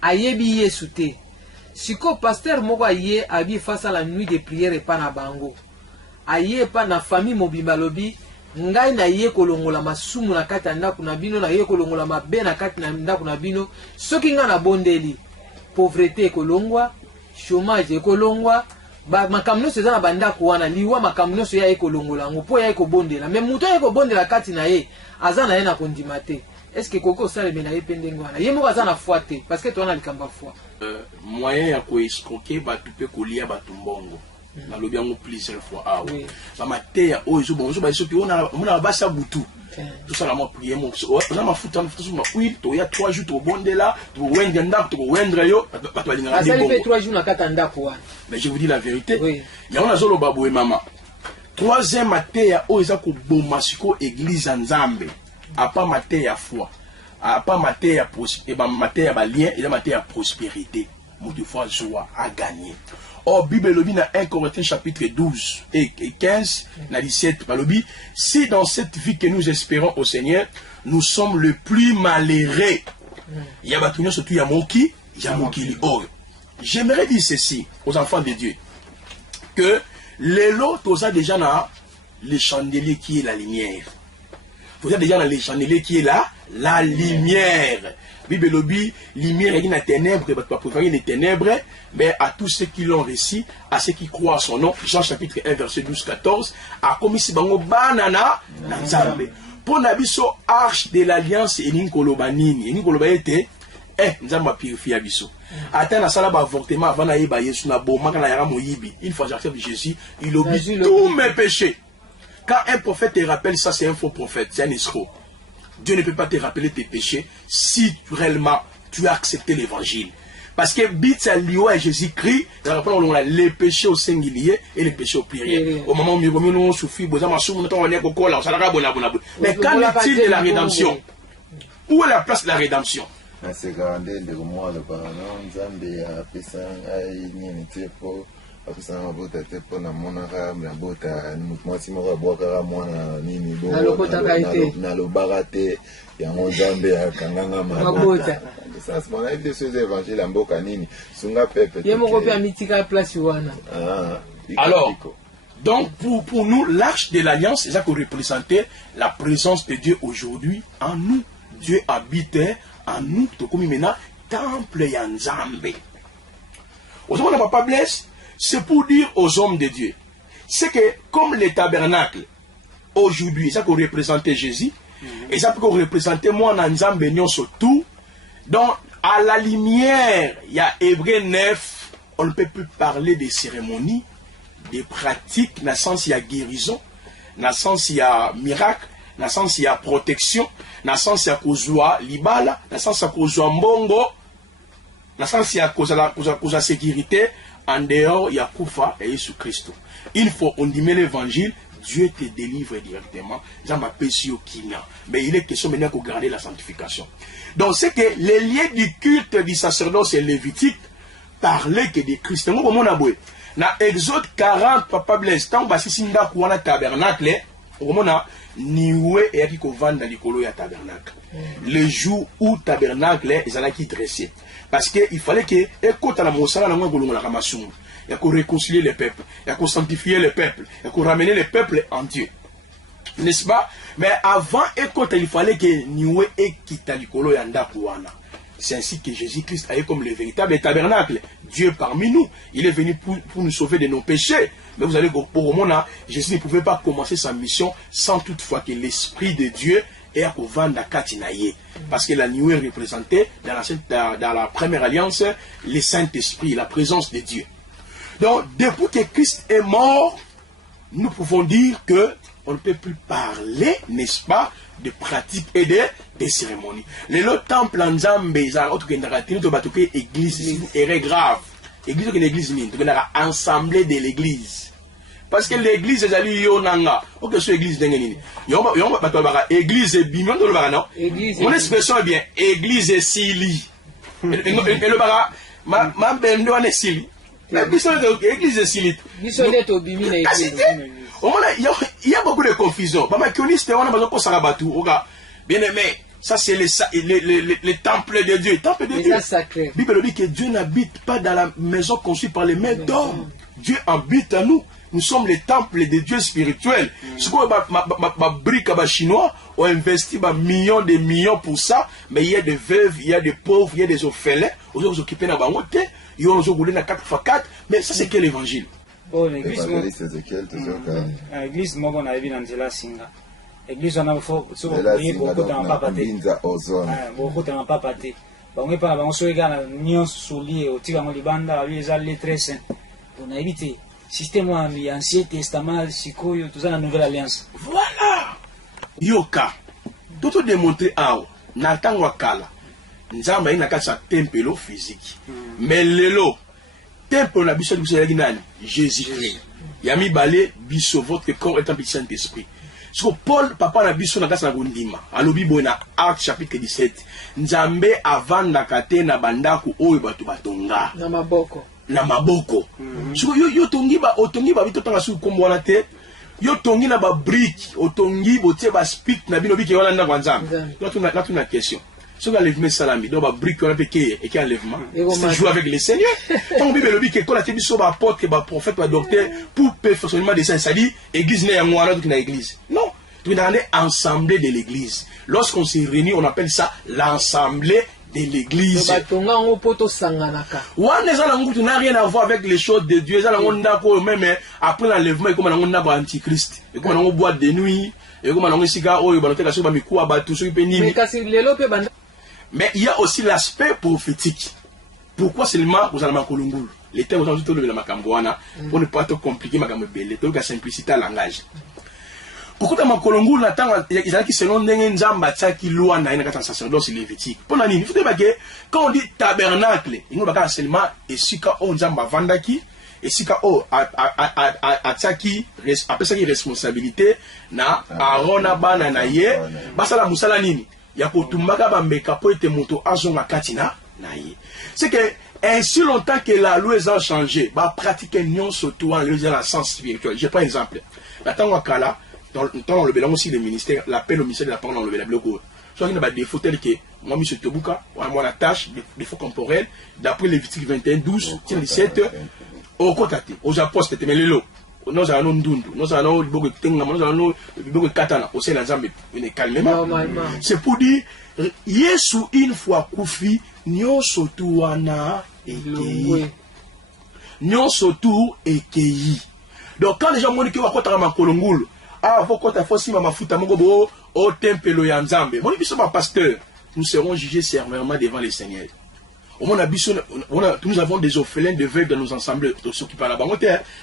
Ayebi Yesu te. Siko pasteur moko aye abi face à la nuit de prière et pas na bango. Aye pa na famille mobimba lobi ngai na ye kolongola masumu na kati ndako na bino na ye kolongola mabe na kati na ndako na bino soki nga na bondeli pauvreté ekolongwa chômage ekolongwa ba makamno seza na bandako wana liwa makamno so ya ekolongola ngo po ya ekobondela mais muto ya ekobondela kati na ye azana ye na kondima te. Est-ce que koko sale mena ye pendengo wana ye moko azana foi te parce que toi na likamba foi moyen ya ko escroquer batu pe kolia batu mbongo na lobi yango plusieurs fois ah oui ba mateya oyo bonzo ba soki ona basa butu tout ça la mo prier mo on ma futa ma huile to ya 3 jours to bondela to wendre ndako to wendre yo batu balinga na bongo fait 3 jours na kata ndako wana. Mais je vous dis la vérité oui ya on azolo babo e mama 3e mateya oyo za ko boma siko église nzambe a pas mateya foi a pas mateya et ba mateya ba lien et la mateya prospérité mo de foi joie à gagner. Or, Bible le dit dans 1 Corinthiens chapitre 12 et 15, dans 17, Balobi, si dans cette vie que nous espérons au Seigneur, nous sommes le plus malheureux. Il y a battu surtout Yamoki, Yamoki Or. J'aimerais dire ceci aux enfants de Dieu, que les lots, tout ça déjà dans le chandelier qui est la lumière. Tout ça déjà dans le chandelier qui est là, la lumière. Bible lobi, lumière est une ténèbre, les ténèbres, mais à tous ceux qui l'ont réussi, à ceux qui croient à son nom, Jean chapitre 1, verset 12-14, a commis si bango banana, nanzambe. Pour nabiso arche de l'alliance, et ninkolobanini, ninkolobanete, nzamba purifié abiso. Attends, na sala ba avortement avant na yeba yesu na bo, maka na yara moyibi. Une fois j'accepte Jésus, il oublie tous mes péchés. Quand un prophète te rappelle ça, c'est un faux prophète, c'est un escroc. Dieu ne peut pas te rappeler tes péchés si réellement tu as accepté l'évangile. Parce que Bitsalio et Jésus-Christ, les péchés au singulier et les péchés au pluriel. Au moment où nous souffrons, mais qu'en est-il de la rédemption? Où est la place de la rédemption? Alors, donc pour nous, l'arche de l'alliance, c'est ça que représentait la présence de Dieu aujourd'hui en nous. Dieu habitait en nous, comme maintenant, temple Yanzambe. Aujourd'hui, on n'a pas blesse. C'est pour dire aux hommes de Dieu, c'est que comme les tabernacles, aujourd'hui, ça qu'on représentait Jésus, et ça qu'on représentait moi en Nzambe surtout, donc à la lumière, il y a Hébreu 9, on ne peut plus parler des cérémonies, des pratiques, dans le sens il y a guérison, dans le sens il y a miracle, dans le sens il y a protection, dans le sens il y a kozwa libala, dans le sens il y a kozwa mbongo, dans le sens il y a kozwa sécurité. En dehors, il y a Koufa et Jésus Christ. Il faut, on dit, mais l'évangile, Dieu te délivre directement. Mais il est question maintenant de garder la sanctification. Donc, c'est que les liens du culte du sacerdoce et lévitique parlaient que des chrétiens. Dans Exode 40, Papa Blaise, tant que si on a un tabernacle, on a nioué et qui vend dans l'écolo ya tabernacle. Le jour où tabernacle, ils allaient qui dressé. Parce qu'il fallait que, écoute à la Moussala, il y a qu'on réconcilier les peuples, il y a qu'on sanctifier les peuples, il y a qu'on ramener les peuples en Dieu. N'est-ce pas? Mais avant, écoute, il fallait que nioué et kitalikolo yanda kouana. C'est ainsi que Jésus-Christ a eu comme le véritable tabernacle. Dieu parmi nous. Il est venu pour nous sauver de nos péchés. Mais vous allez pour le monde, Jésus ne pouvait pas commencer sa mission sans toutefois que l'Esprit de Dieu ait à vendre Katinaye. Parce que la nuée représentait dans la première alliance le Saint-Esprit, la présence de Dieu. Donc, depuis que Christ est mort, nous pouvons dire que on ne peut plus parler, n'est-ce pas, de pratiques et de cérémonies. Le temple en Zambé, église est grave. Église est une église, assemblée de l'église. Parce que l'église est allée yonanga. Ok, c'est l'église d'Engenini. Église est bimon de l'Obara, mon expression est bien, église est sili. Et le bara, ma bendo est sili. L'église est sili. Il y a beaucoup de confusion. Bien aimé, ça c'est le temple de Dieu. Le temple de Dieu. La Bible dit que Dieu n'habite pas dans la maison construite par les mains d'hommes. Dieu habite en nous. Nous sommes les temples de Dieu spirituel. Ce qu'on ma brique chinois ont investi millions de millions pour ça, mais il y a des veuves, il y a des pauvres, il y a des orphelins. Ils ont occupé dans bangote, ils ont occupé dans 4x4, mais ça c'est quel évangile? Oh, l'église, moi, on a vu dans la singa. L'église, on a fait beaucoup de beaucoup de papate. On est pas, on se regarde, nions souliers, au tigre, libanda, les alliés très saints. On a évité. Système ancien testament, sikoyo, tout ça, la nouvelle alliance. Voilà! Yoka. Tout démontré à Nathan Wakala. Nzamba ina kasa tempelo physique. Mais lelo, temple na biso Jésus-Christ. Yami balé biso votre corps est un petit Saint-Esprit. So Paul papa na biso na kasa na gondima. Alobi boina Actes chapitre 17. Nzambe avant na kate na bandaku oyo batu batonga. Na maboko. Na maboko. So yo tongi ba bito tanga su kombona te. Yo tongi na ba brique, otongi botie ba spit na bino biki wala na kwanzambe. Là tu na question. Si on enlève mes salami, donc on brique, on a piqué et qui enlèvement, c'est jouer avec les seigneurs. Tant que le que quand la télé sur apôtre, prophète, docteur, pour perfectionnement des saints, ça dit, église n'est en moi, dans l'église. Non, tu n'en es assemblée de l'église. Lorsqu'on s'est réunis, on appelle ça l'assemblée de l'église. Tu n'as rien à voir avec les choses de Dieu. Même après l'enlèvement, comme on a antichrist, et comme on boit de nuit, et comme on a cigare, mais il y a aussi l'aspect prophétique. Pourquoi seulement vous allez m'encolomboul? Les termes aujourd'hui tout le macamboana pour ne pas trop compliquer ma gamme belle, tout la simplicité à langage. kokota makolongulu na tanga ezalaki selon ndenge nzambe atiaki loi na ye na kati ya sacerdoce lévitique mpona nini faut que quand on dit tabernacle ingo baka seulement esika oyo nzambe avandaki esika oyo atiaki apesaki responsabilité na Aaron na bana na ye basala musala nini ya kotumbaka bambeka po ete moto azonga kati na ye. C'est que ainsi longtemps que la loi a changé, bah pratiquer non surtout en le sens spirituel. Je prends un exemple. Attends à Kala, dans le bilan aussi le ministère, l'appel au ministère de la parole dans le bilan. Soit il y a des fautes telles que moi, M. Tobuka, moi la tâche, des fautes corporelles, d'après Lévitique 21, 12, 17, au côté, aux apôtres, mais les lots. Nous allons nous allons le katana, au sein de l'ensemble, calmement. C'est pour dire, Yesu une fois koufi, nyo sotu wana ekei. Nyo sotu ekei. Donc quand les gens m'ont dit que wakota makolongulu, ah vokota fosi ma mafuta mongobo au tempelo ya nzambe. Mon biso ma pasteur, nous serons jugés sévèrement devant le Seigneur. Nous avons des orphelins de veuves dans nos assemblées, ceux qui parlent là-bas,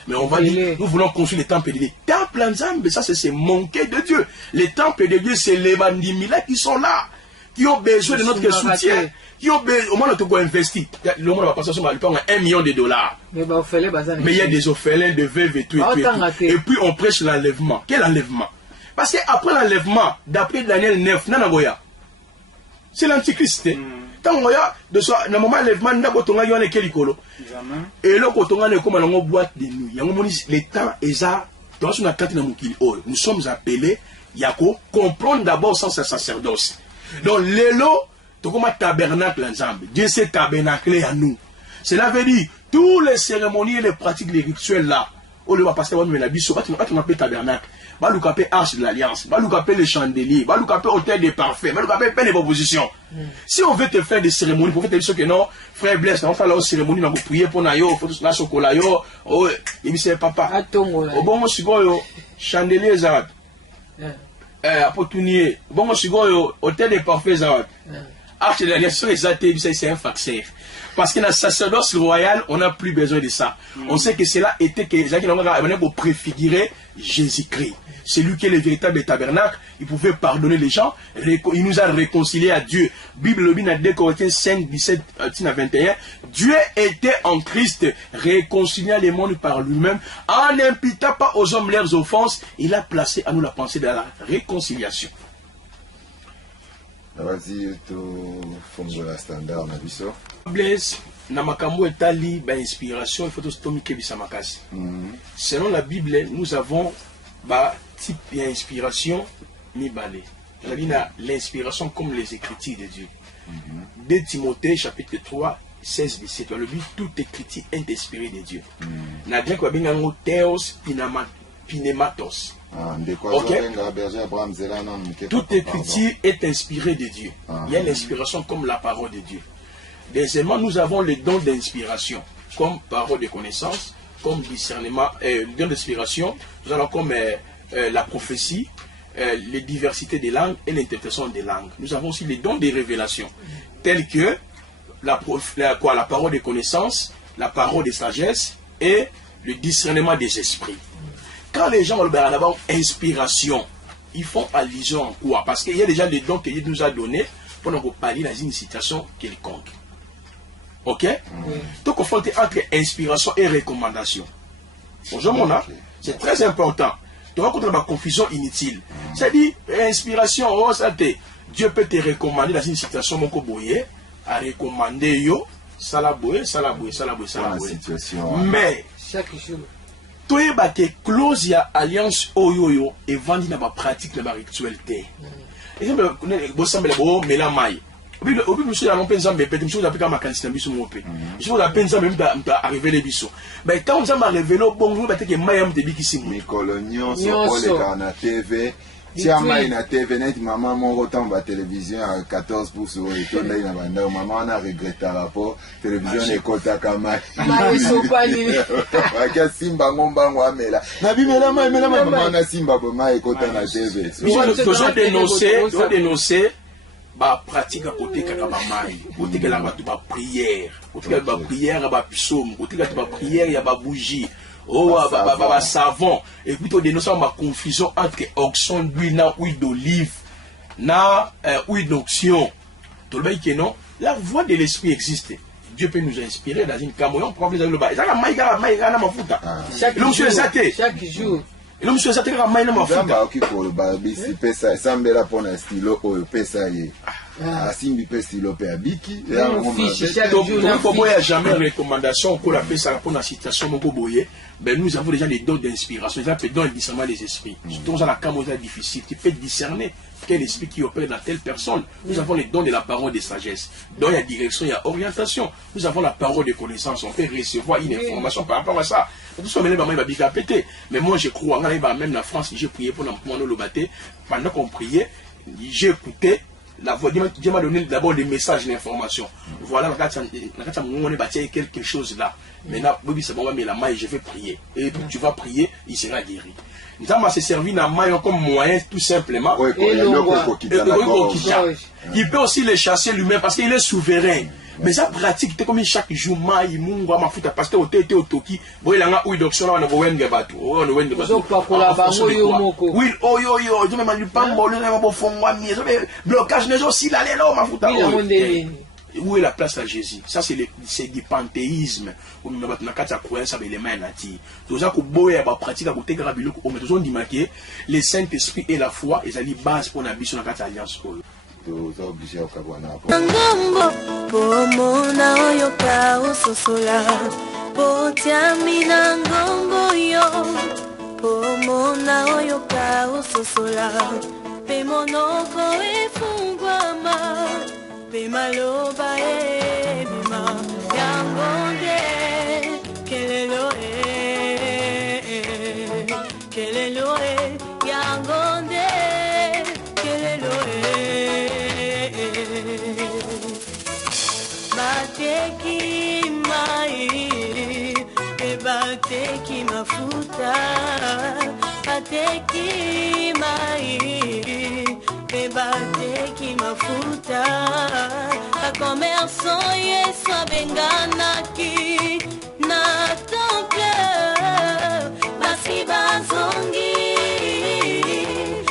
mais on va dire, nous voulons construire les temples de Dieu. Temple ensemble, ça c'est manquer de Dieu. Les temples de Dieu, c'est les bandimila qui sont là, qui ont besoin de notre soutien, qui ont besoin, au moins notre go investir. Le monde va passer sur $1 million. Mais il y a des orphelins de veuves et tout. Et puis on prêche l'enlèvement. Quel enlèvement? Parce qu'après l'enlèvement, d'après Daniel 9, Nanagoya, c'est l'antichrist. Tant de soi, dans le moment l'enlèvement, Nagotonga Yone Kelikolo. Et là, quand on a une boîte de nuit, il y a les temps exacts. Nous sommes appelés à comprendre d'abord sans ce sacerdoce. Donc, l'élo, tout comme un tabernacle ensemble. Dieu s'est tabernaclé à nous. Cela veut dire, tous les cérémonies et les pratiques, les rituels là, on le va passer à la biso, on appelle tabernacle, on va appelle arche de l'alliance, on va appeler les chandeliers, on va appeler hôtel des parfaits, on va appeler plein de propositions. Si on veut te faire des cérémonies, pour faire des choses que non, frère Blaise, on va faire la cérémonie, on va prier pour nayo, on va faire la chocolat, oh, et puis c'est papa. Au bon, on se dit, chandelier, Zarab. Apotunier, bon, on se dit, hôtel des parfaits, Zarab. Arche de l'alliance, c'est un faxer. Parce que dans le sacerdoce royal, on n'a plus besoin de ça. On sait que cela était que Jacques Langue pour préfigurer Jésus-Christ. C'est lui qui est le véritable tabernacle. Il pouvait pardonner les gens. Il nous a réconciliés à Dieu. Bible 2 Corinthiens 5, 17 à 21. Dieu était en Christ, réconciliant les mondes par lui-même, en n'imputant pas aux hommes leurs offenses. Il a placé à nous la pensée de la réconciliation. Vas-y, tu fonds la standard, on a vu ça. Blaise, na makambo etali ba inspiration, il faut que tu kebisa makasi. Selon la Bible, nous avons ba type d'inspiration mi balé. C'est-à-dire l'inspiration comme les écritures de Dieu. 2 Timothée chapitre 3 16 17. Le but toute écriture est inspirée de Dieu. Na grec wa bingango theos pinematos. Okay. Toute écriture est inspirée de Dieu. Il y a l'inspiration comme la parole de Dieu. Deuxièmement, nous avons les dons d'inspiration, comme parole de connaissance, comme discernement, dons d'inspiration, nous avons comme la prophétie, les diversités des langues et l'interprétation des langues. Nous avons aussi les dons de révélation, tels que la parole de connaissance, la parole de sagesse et le discernement des esprits. Quand les gens ont d'abord inspiration, ils font allusion en quoi? Parce qu'il y a déjà des dons que Dieu nous a donnés pour nous parler dans une situation quelconque. Ok? Donc, on fait entre inspiration et recommandation. Bonjour, mon âme. C'est très important. Tu vas contre ma confusion inutile. C'est-à-dire, inspiration, oh, ça Dieu peut te recommander dans une situation mon coboyer, à recommander yo, salaboye. Mais, chaque jour. Tu as que clause ya alliance oyoyo et vendu dans ma pratique de ma ritualité. Et vous semblez beau, mais la maille. Au plus, monsieur, on pense à mes pètes, monsieur, vous appelez comme ma candidature, monsieur, mon père. Je vous appelle ça même d'arriver les bisous. Mais quand on m'a révélé, bon, vous mettez que Mayam te dit qu'ici. Les coloniaux sont pas les gars na TV. Si on a une TV net, maman, mon retour à la télévision à 14 pouces, et tout là, maman, on a regretté le rapport. Télévision, école, ta camarade. Ils sont pas nés. Simba, mon bango, mais là. Nabi, mais là, maman, on a Simba, maman, écoute, on a TV. Toujours dénoncer. Ba pratique à côté kakabamai, côté que la ba prière, côté que la prière à ba psaume, côté que la prière y a ba bougie, savon. Et puis, tu dénonces ma confusion entre oxon d'huile et huile d'olive, huile d'onction. Tu le dis que non, la voix de l'esprit existe. Dieu peut nous inspirer dans une camoyon pour les amis. Chaque jour. Et l'homme se s'attire à maïna mafuta. Qui pour le barbi, si pesa, sambela pour un stylo ou pesa ye. Asimbi pe stylo pe abiki. Donc, il n'y a jamais recommandation pour la paix, ça pour la citation mon boyer. Ben nous avons déjà des dons d'inspiration, déjà des dons de discernement des esprits. Surtout dans la camouflage difficile, tu peux discerner quel esprit qui opère dans telle personne. Nous avons les dons de la parole de sagesse. Donc il y a direction, il y a orientation. Nous avons la parole de connaissance. On peut recevoir une information par rapport à ça. Tout ça, il va péter. Mais moi, je crois, même en France, j'ai prié pour le baptême. Pendant qu'on priait, j'ai écouté la voix. Dieu m'a donné d'abord des messages d'information. Voilà, on est quelque chose là. Maintenant, c'est bon, mais la main, je vais prier. Et puis tu vas prier, il sera guéri. Nous avons se servir dans la main comme moyen, tout simplement. Il peut aussi les chasser lui-même parce qu'il est souverain. Mais ça pratique, c'est comme chaque jour, maï, mungo, ma fouta, parce que tu es au Toki, vous avez un ouïe d'option, on a un ouïe bateau. Oui, oh yo yo, je me mets pas bon, on a un fond, blocage, n'est aussi là, ma fouta. Où est la place à Jésus? Ça, c'est du panthéisme. Où nous avons la croyance avec les mains nati. Tout ça, qu'on boit, pratique à côté de Rabilo, on met toujours dit que le Saint-Esprit et la foi, ils ont les bases pour la mission de la alliance. Ngombo pomona oyo ka ososola potiamina ngombo yo pomona oyo ka ososola pe monoko efungwama pe maloba ebima yangonde kelelo yangonde kelelo bateki mai bateki mafuta bateki mai bateki mafuta a commerçant yesu abengana